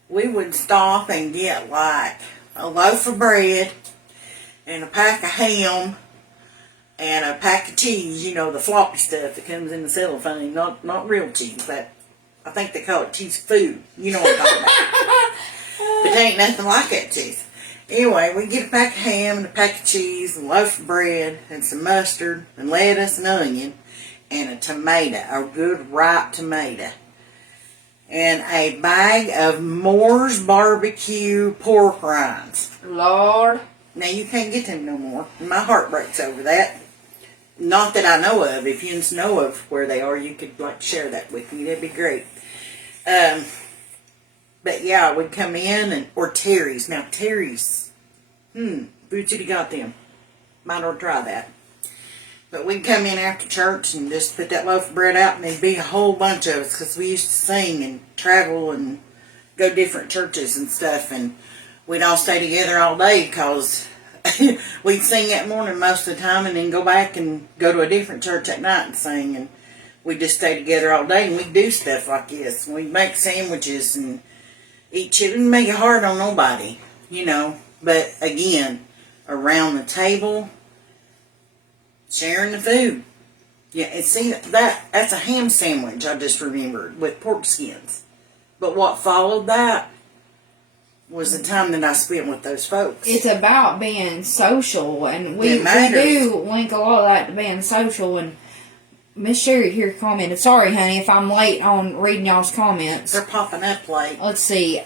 we would stop and get like a loaf of bread and a pack of ham and a pack of cheese, you know, the floppy stuff that comes in the cellophane, not real cheese, but I think they call it cheese food. You know what I'm talking about. But there ain't nothing like that cheese. Anyway, we get a pack of ham and a pack of cheese and a loaf of bread and some mustard and lettuce and onion and a tomato, a good ripe tomato. And a bag of Moore's barbecue pork rinds. Lord. Now, you can't get them no more. My heart breaks over that. Not that I know of. If you know of where they are, you could like share that with me. That'd be great. But yeah, we'd come in or Terry's. Now, Terry's. Food City got them. Might ought to try that. But we'd come in after church and just put that loaf of bread out, and there'd be a whole bunch of us because we used to sing and travel and go to different churches and stuff, and we'd all stay together all day because we'd sing that morning most of the time and then go back and go to a different church at night and sing, and we'd just stay together all day, and we'd do stuff like this. We'd make sandwiches and eat chicken. Didn't make it hard on nobody, you know. But again, around the table, sharing the food. Yeah, and see, that's a ham sandwich I just remembered with pork skins. But what followed that was the time that I spent with those folks. It's about being social, and we do link a lot of that to being social. And Miss Sherry here commented, sorry honey if I'm late on reading y'all's comments. They're popping up late. Let's see.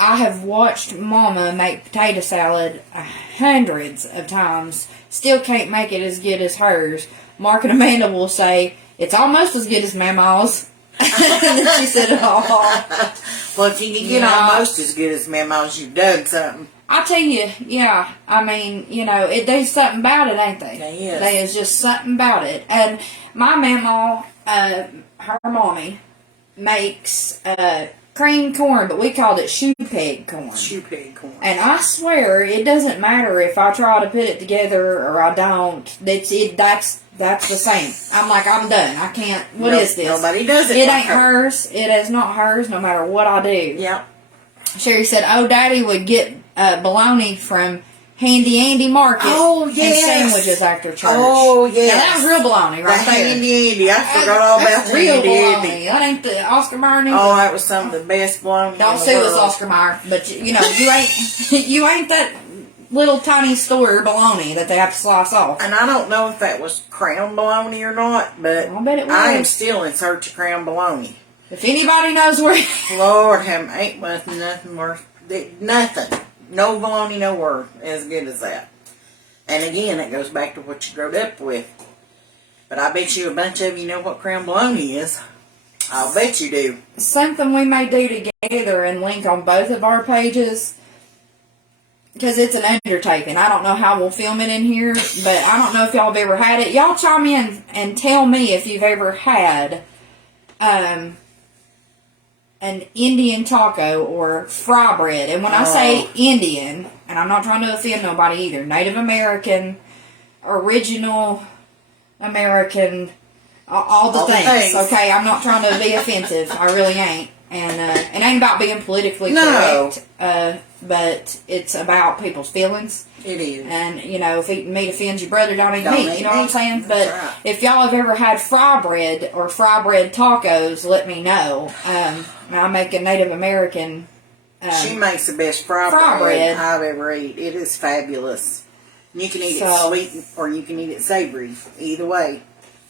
I have watched Mama make potato salad hundreds of times. Still can't make it as good as hers. Mark and Amanda will say, it's almost as good as Mama's. And then she said, oh. Well, if you can get almost as good as Mama's, you've done something. I tell you, yeah, I mean, you know, there's something about it, ain't they? Yes. There's just something about it. And my mama, her mommy, makes creamed corn, but we called it shoe peg corn. Shoe peg corn. And I swear, it doesn't matter if I try to put it together or I don't. That's the same. I'm like, I'm done. I can't. What is this? Nobody does it. It like ain't hers. It is not hers, no matter what I do. Yep. Sherry said, oh, Daddy would get bologna from Handy Andy Market and sandwiches after church. Oh, yes. Now, that was real bologna right there. Handy Andy. I forgot all about That's real Handy bologna. Andy. That ain't the Oscar Mayer neither. Oh, that was some of the best bologna Don't in the sue us, world. Oscar Mayer. But, you know, you ain't you ain't that little tiny store bologna that they have to slice off. And I don't know if that was crown bologna or not, but I bet it was. I am still in search of crown bologna. If anybody knows where... Lord, ain't nothing worth... Nothing. No bologna nowhere as good as that. And again, it goes back to what you grew up with. But I bet you a bunch of you know what crown bologna is. I'll bet you do. Something we may do together and link on both of our pages, because it's an undertaking. I don't know how we'll film it in here, but I don't know if y'all have ever had it. Y'all chime in and tell me if you've ever had an Indian taco or fry bread. And when I say Indian, and I'm not trying to offend nobody either, Native American, original American, all the things. Okay, I'm not trying to be offensive. I really ain't. And it ain't about being politically correct, but it's about people's feelings. It is. And, you know, if eating meat offends your brother, don't eat Don't meat. eat You know what I'm meat. saying? That's But right. if y'all have ever had fry bread or fry bread tacos, let me know. I make a Native American She makes the best fry bread I've ever eaten. It is fabulous. You can eat it sweet or you can eat it savory. Either way,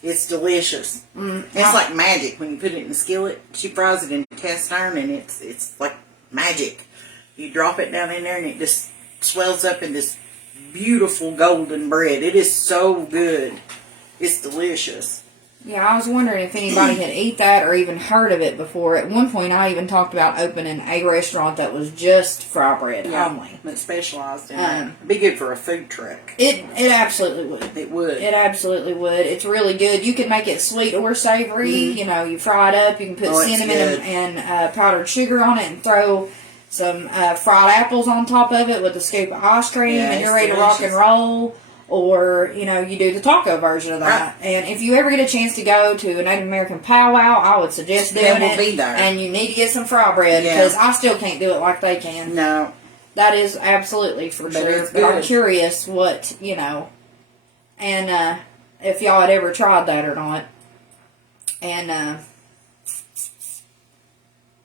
it's delicious. It's like magic when you put it in the skillet. She fries it in cast iron and it's like magic. You drop it down in there and it just swells up in this beautiful golden bread. It is so good. It's delicious. Yeah, I was wondering if anybody had eat that or even heard of it before. At one point, I even talked about opening a restaurant that was just fry bread only. That specialized in that. It'd be good for a food truck. It absolutely would. It would. It absolutely would. It's really good. You can make it sweet or savory. You know, you fry it up. You can put cinnamon and powdered sugar on it and throw some fried apples on top of it with a scoop of ice cream, and you're ready to rock and roll. Or, you know, you do the taco version of that. Right. And if you ever get a chance to go to a Native American powwow, I would suggest doing it. Be there. And you need to get some fry bread because I still can't do it like they can. No. That is absolutely for sure. But I'm curious what, you know, and if y'all had ever tried that or not. And,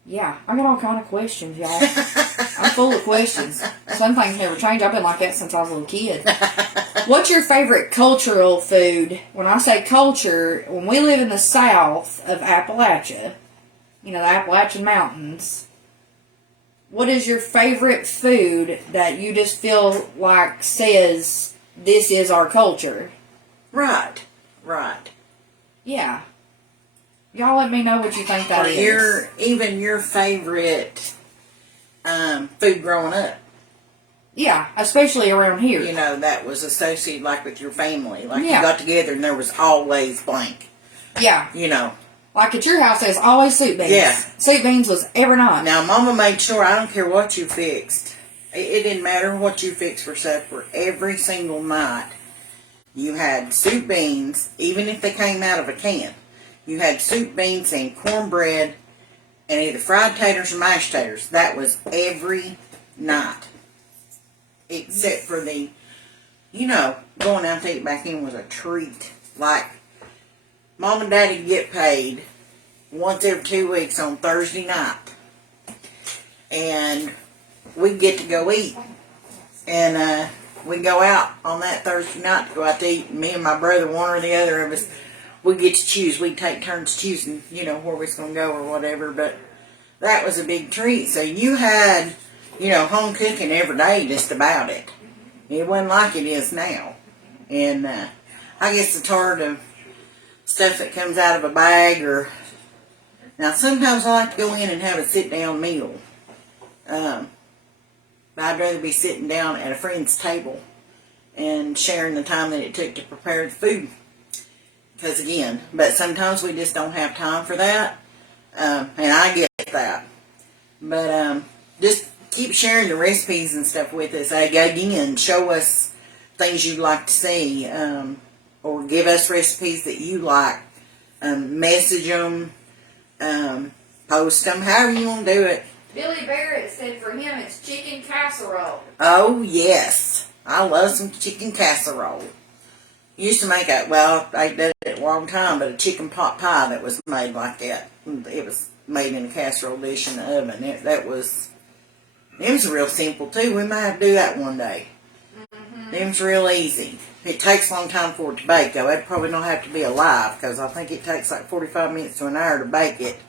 yeah, I got all kind of questions, y'all. I'm full of questions. Some things never change. I've been like that since I was a little kid. What's your favorite cultural food? When I say culture, when we live in the south of Appalachia, you know, the Appalachian Mountains, what is your favorite food that you just feel like says, this is our culture? Right. Yeah. Y'all let me know what you think that is. Even your favorite food growing up. Yeah, especially around here. You know, that was associated like with your family. Like you got together and there was always blank. Yeah. You know. Like at your house, there's always soup beans. Yeah. Soup beans was every night. Now, Mama made sure, I don't care what you fixed. It didn't matter what you fixed for supper. Every single night, you had soup beans, even if they came out of a can. You had soup beans and cornbread and either fried taters or mashed taters. That was every night. Except for the, you know, going out to eat back in was a treat. Like, Mom and Daddy get paid once every 2 weeks on Thursday night. And we'd get to go eat. And we'd go out on that Thursday night to go out to eat. Me and my brother, one or the other of us, we'd get to choose. We'd take turns choosing, you know, where we was going to go or whatever. But that was a big treat. So you had, you know, home cooking every day just about it. It wasn't like it is now. And I guess it's hard of stuff that comes out of a bag or... Now, sometimes I like to go in and have a sit-down meal. But I'd rather be sitting down at a friend's table and sharing the time that it took to prepare the food. Because again, but sometimes we just don't have time for that. And I get that. But just keep sharing the recipes and stuff with us. Again, show us things you'd like to see. Or give us recipes that you like. Message them. Post them. However you want to do it. Billy Barrett said for him it's chicken casserole. Oh, yes. I love some chicken casserole. Used to make I did it a long time, but a chicken pot pie that was made like that. It was made in a casserole dish in the oven. It was real simple too. We might have to do that one day. It was real easy. It takes a long time for it to bake though. It probably don't have to be alive because I think it takes like 45 minutes to an hour to bake it.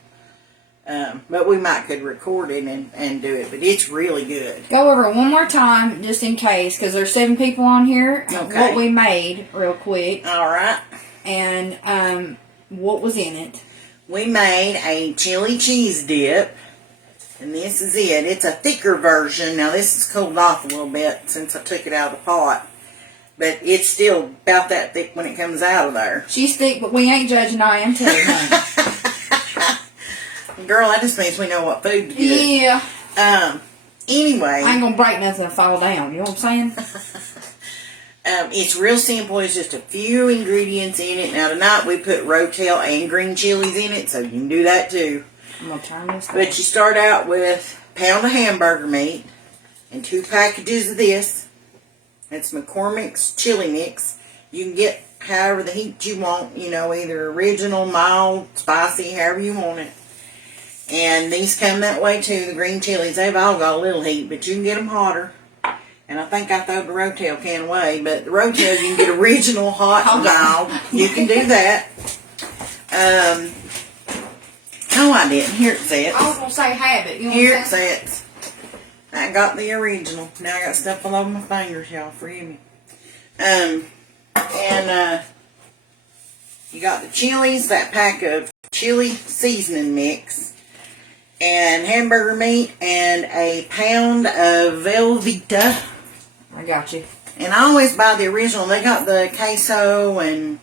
But we might could record it and do it. But it's really good. Go over it one more time just in case because there's 7 people on here. Okay. What we made real quick. All right. And what was in it. We made a chili cheese dip. And this is it. It's a thicker version. Now this is cooled off a little bit since I took it out of the pot. But it's still about that thick when it comes out of there. She's thick, but we ain't judging I am too, honey. Girl, that just means we know what food to do. Yeah. Anyway. I ain't gonna break nothing and fall down. You know what I'm saying? It's real simple. It's just a few ingredients in it. Now tonight we put rotel and green chilies in it, so you can do that too. I'm gonna turn this down. But you start out with a pound of hamburger meat and 2 packages of this. It's McCormick's chili mix. You can get however the heat you want, you know, either original, mild, spicy, however you want it. And these come that way too, the green chilies. They've all got a little heat, but you can get them hotter. And I think I threw the Rotel can away, but the Rotel you can get original hot and mild. You can do that. No, I didn't. Here it says. I was gonna say habit. You know Here what it says. I got the original. Now I got stuff all over my fingers, y'all. Forgive me. You got the chilies, that pack of chili seasoning mix, and hamburger meat, and a pound of Velveeta. I got you. And I always buy the original. They got the queso, and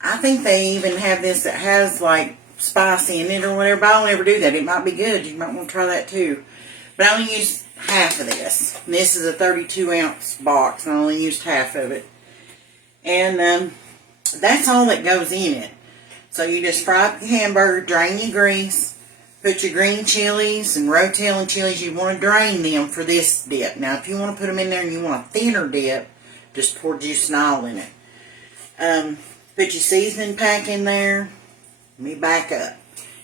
I think they even have this that has like spice in it or whatever. But I don't ever do that. It might be good. You might want to try that too. But I only used half of this. And this is a 32-ounce box, and I only used half of it. And that's all that goes in it. So you just fry up your hamburger, drain your grease, put your green chilies and Rotel and chilies. You want to drain them for this dip. Now, if you want to put them in there and you want a thinner dip, just pour juice and all in it. Put your seasoning pack in there. Let me back up.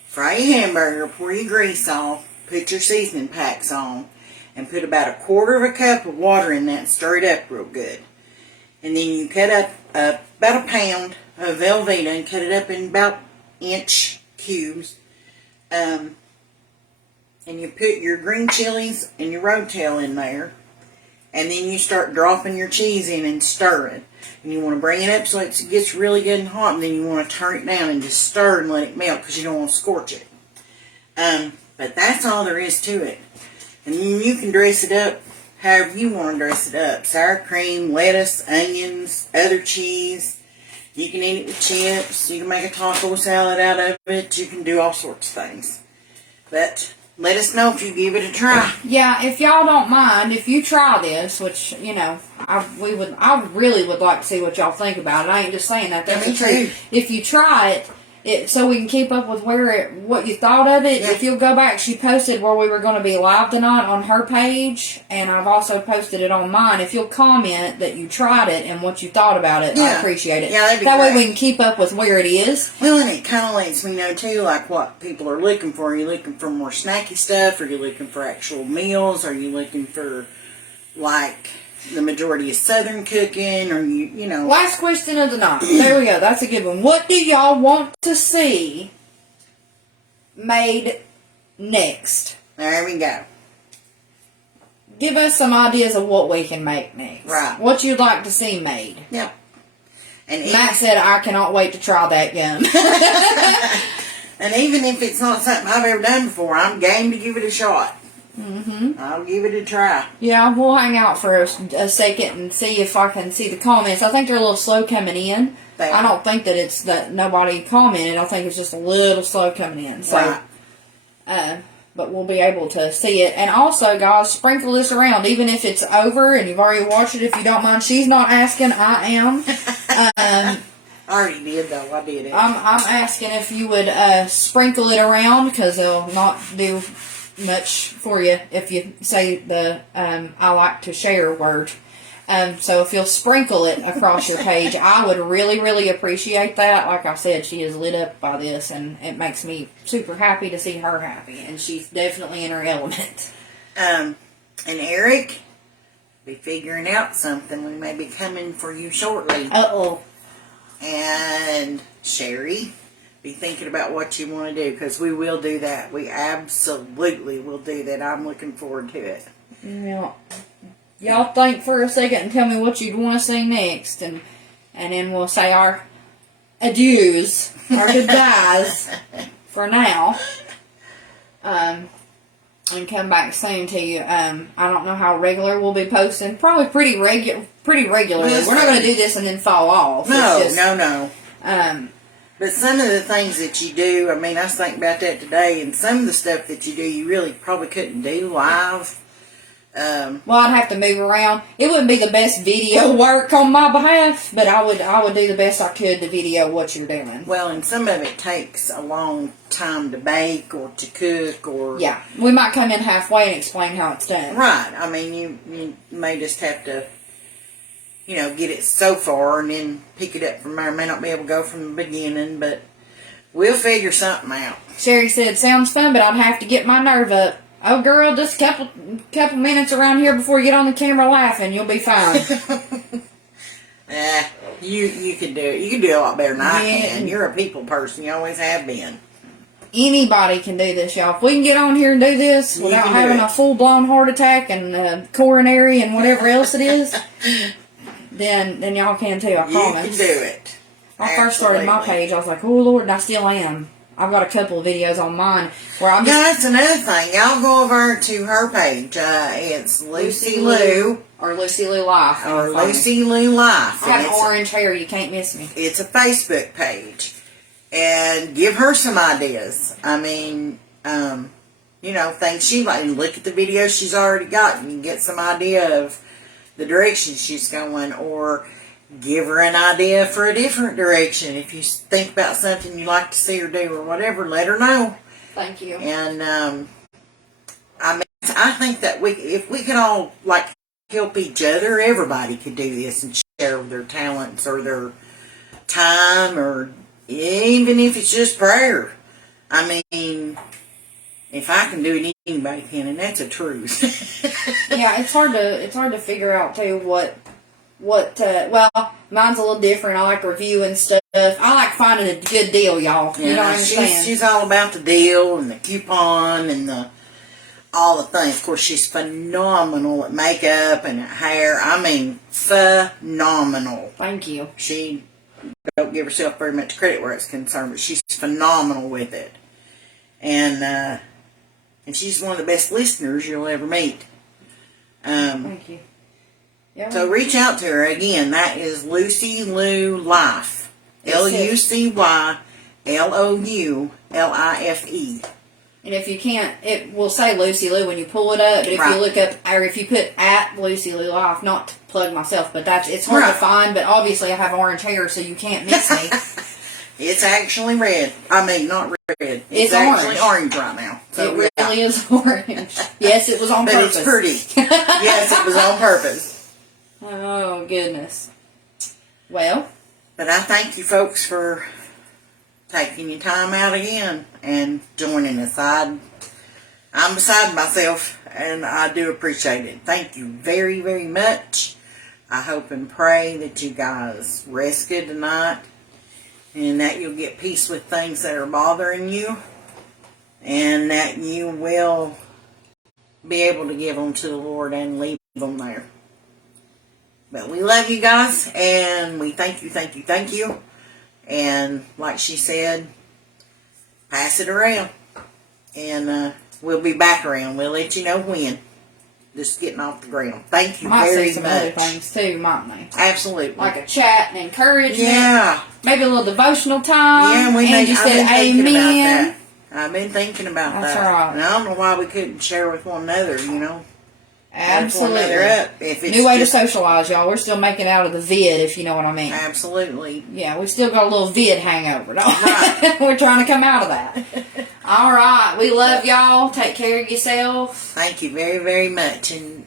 Fry your hamburger, pour your grease off, put your seasoning packs on, and put about a quarter of a cup of water in that and stir it up real good. And then you cut up about a pound of Velveeta and cut it up in about inch cubes. And you put your green chilies and your Rotel in there. And then you start dropping your cheese in and stir it. And you want to bring it up so it gets really good and hot. And then you want to turn it down and just stir and let it melt because you don't want to scorch it. But that's all there is to it. And then you can dress it up however you want to dress it up. Sour cream, lettuce, onions, other cheese. You can eat it with chips. You can make a taco salad out of it. You can do all sorts of things. But let us know if you give it a try. Yeah, if y'all don't mind, if you try this, which, you know, I really would like to see what y'all think about it. I ain't just saying that. That's Me the truth. too. If you try it, so we can keep up with what you thought of it. Yeah. If you'll go back, she posted where we were going to be live tonight on her page, and I've also posted it on mine. If you'll comment that you tried it and what you thought about it, I appreciate it. Yeah, that'd be that great. way we can keep up with where it is. Well, and it kind of lets me know, too, like what people are looking for. Are you looking for more snacky stuff? Are you looking for actual meals? Are you looking for, like, the majority of Southern cooking? Or, you know. Last question of the night. There we go. That's a good one. What do y'all want to see made next? There we go. Give us some ideas of what we can make next. Right. What you'd like to see made. Yep. And Matt said, I cannot wait to try that gum. and even if it's not something I've ever done before, I'm game to give it a shot. Mm-hmm. I'll give it a try. Yeah, we'll hang out for a second and see if I can see the comments. I think they're a little slow coming in. I don't think that it's that nobody commented. I think it's just a little slow coming in. So, Right. But we'll be able to see it. And also, guys, sprinkle this around. Even if it's over and you've already watched it, if you don't mind. She's not asking. I am. I already did, though. I did it. I'm asking if you would sprinkle it around, because it'll not do much for you if you say the I like to share word. So if you'll sprinkle it across your page, I would really, really appreciate that. Like I said, she is lit up by this, and it makes me super happy to see her happy, and she's definitely in her element. And Eric, be figuring out something. We may be coming for you shortly. Uh-oh. And Sherry, be thinking about what you want to do, because we will do that. We absolutely will do that. I'm looking forward to it. Yeah. Y'all think for a second and tell me what you'd want to see next, and then we'll say our adieus, our goodbyes for now. And come back soon to you. I don't know how regular we'll be posting. Probably pretty regularly. Well, we're not going to do this and then fall off. No. But some of the things that you do, I mean, I was thinking about that today, and some of the stuff that you do, you really probably couldn't do live. Well, I'd have to move around. It wouldn't be the best video work on my behalf, but I would do the best I could to video what you're doing. Well, and some of it takes a long time to bake or to cook, or yeah, we might come in halfway and explain how it's done. Right. I mean, you may just have to, get it so far and then pick it up from there. May not be able to go from the beginning, but We'll figure something out. Sherry said, sounds fun, but I'd have to get my nerve up. Oh, girl, just a couple minutes around here before you get on the camera laughing. You'll be fine. You can do it. You can do a lot better than I can. You're a people person. You always have been. Anybody can do this, y'all. If we can get on here and do this without having a full-blown heart attack and coronary and whatever else it is, then y'all can too, I promise. You can do it. When I first started my page, I was like, oh, Lord, and I still am. I've got a couple of videos on mine where I'm just... Yeah, that's another thing. Y'all go over to her page. It's Lucy Lou. Or Lucy Lou Life. Or Lucy Lou Life. I have orange hair. You can't miss me. It's a Facebook page. And give her some ideas. I mean, things she like. Look at the videos she's already got. You can get some idea of the direction she's going. Or give her an idea for a different direction. If you think about something you'd like to see her do or whatever, let her know. Thank you. And, I think that if we could all, help each other, everybody could do this and share their talents or their time, or even if it's just prayer. I mean, if I can do it, anybody can, and that's a truth. Yeah, it's hard to figure out too what mine's a little different. I like reviewing stuff. I like finding a good deal, y'all. You don't understand. She's all about the deal and the coupon and all the things. Of course, she's phenomenal at makeup and at hair. I mean, phenomenal. Thank you. She don't give herself very much credit where it's concerned, but she's phenomenal with it. And she's one of the best listeners you'll ever meet. Thank you. Yeah, so reach out to her. Again, that is Lucy Lou Life. LucyLoulife. And if you can't, it will say Lucy Lou when you pull it up. But if you look up, or if you put at Lucy Lou Life, not to plug myself, but it's hard to find. But obviously, I have orange hair, so you can't miss me. It's actually red. I mean, not red. It's actually orange right now. So it really is orange. Yes, it was on purpose. But it's pretty. Yes, it was on purpose. Oh, goodness. Well. But I thank you folks for taking your time out again and joining us. I'm beside myself, and I do appreciate it. Thank you very, very much. I hope and pray that you guys rest good tonight, and that you'll get peace with things that are bothering you, and that you will be able to give them to the Lord and leave them there. But we love you guys, and we thank you. And like she said, pass it around. And we'll be back around. We'll let you know when. Just getting off the ground. Thank you very much. Other things too, mightn't they? Absolutely. Like a chat and encouragement. Yeah. Maybe a little devotional time. Yeah, I've been thinking about that. I've been thinking about that. That's right. And I don't know why we couldn't share with one another, Absolutely. If it's new way to socialize, y'all. We're still making out of the vid, if you know what I mean. Absolutely. Yeah, we still got a little vid hangover, don't we? Right. We're trying to come out of that. All right. We love y'all. Take care of yourself. Thank you very, very much. And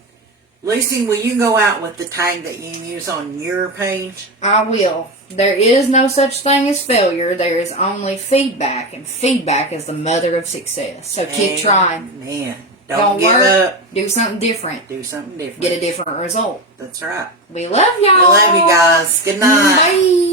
Lucy, will you go out with the tag that you use on your page? I will. There is no such thing as failure. There is only feedback, and feedback is the mother of success. So keep trying. Man. Don't give up. Do something different. Do something different. Get a different result. That's right. We love y'all. We love you guys. Good night. Bye.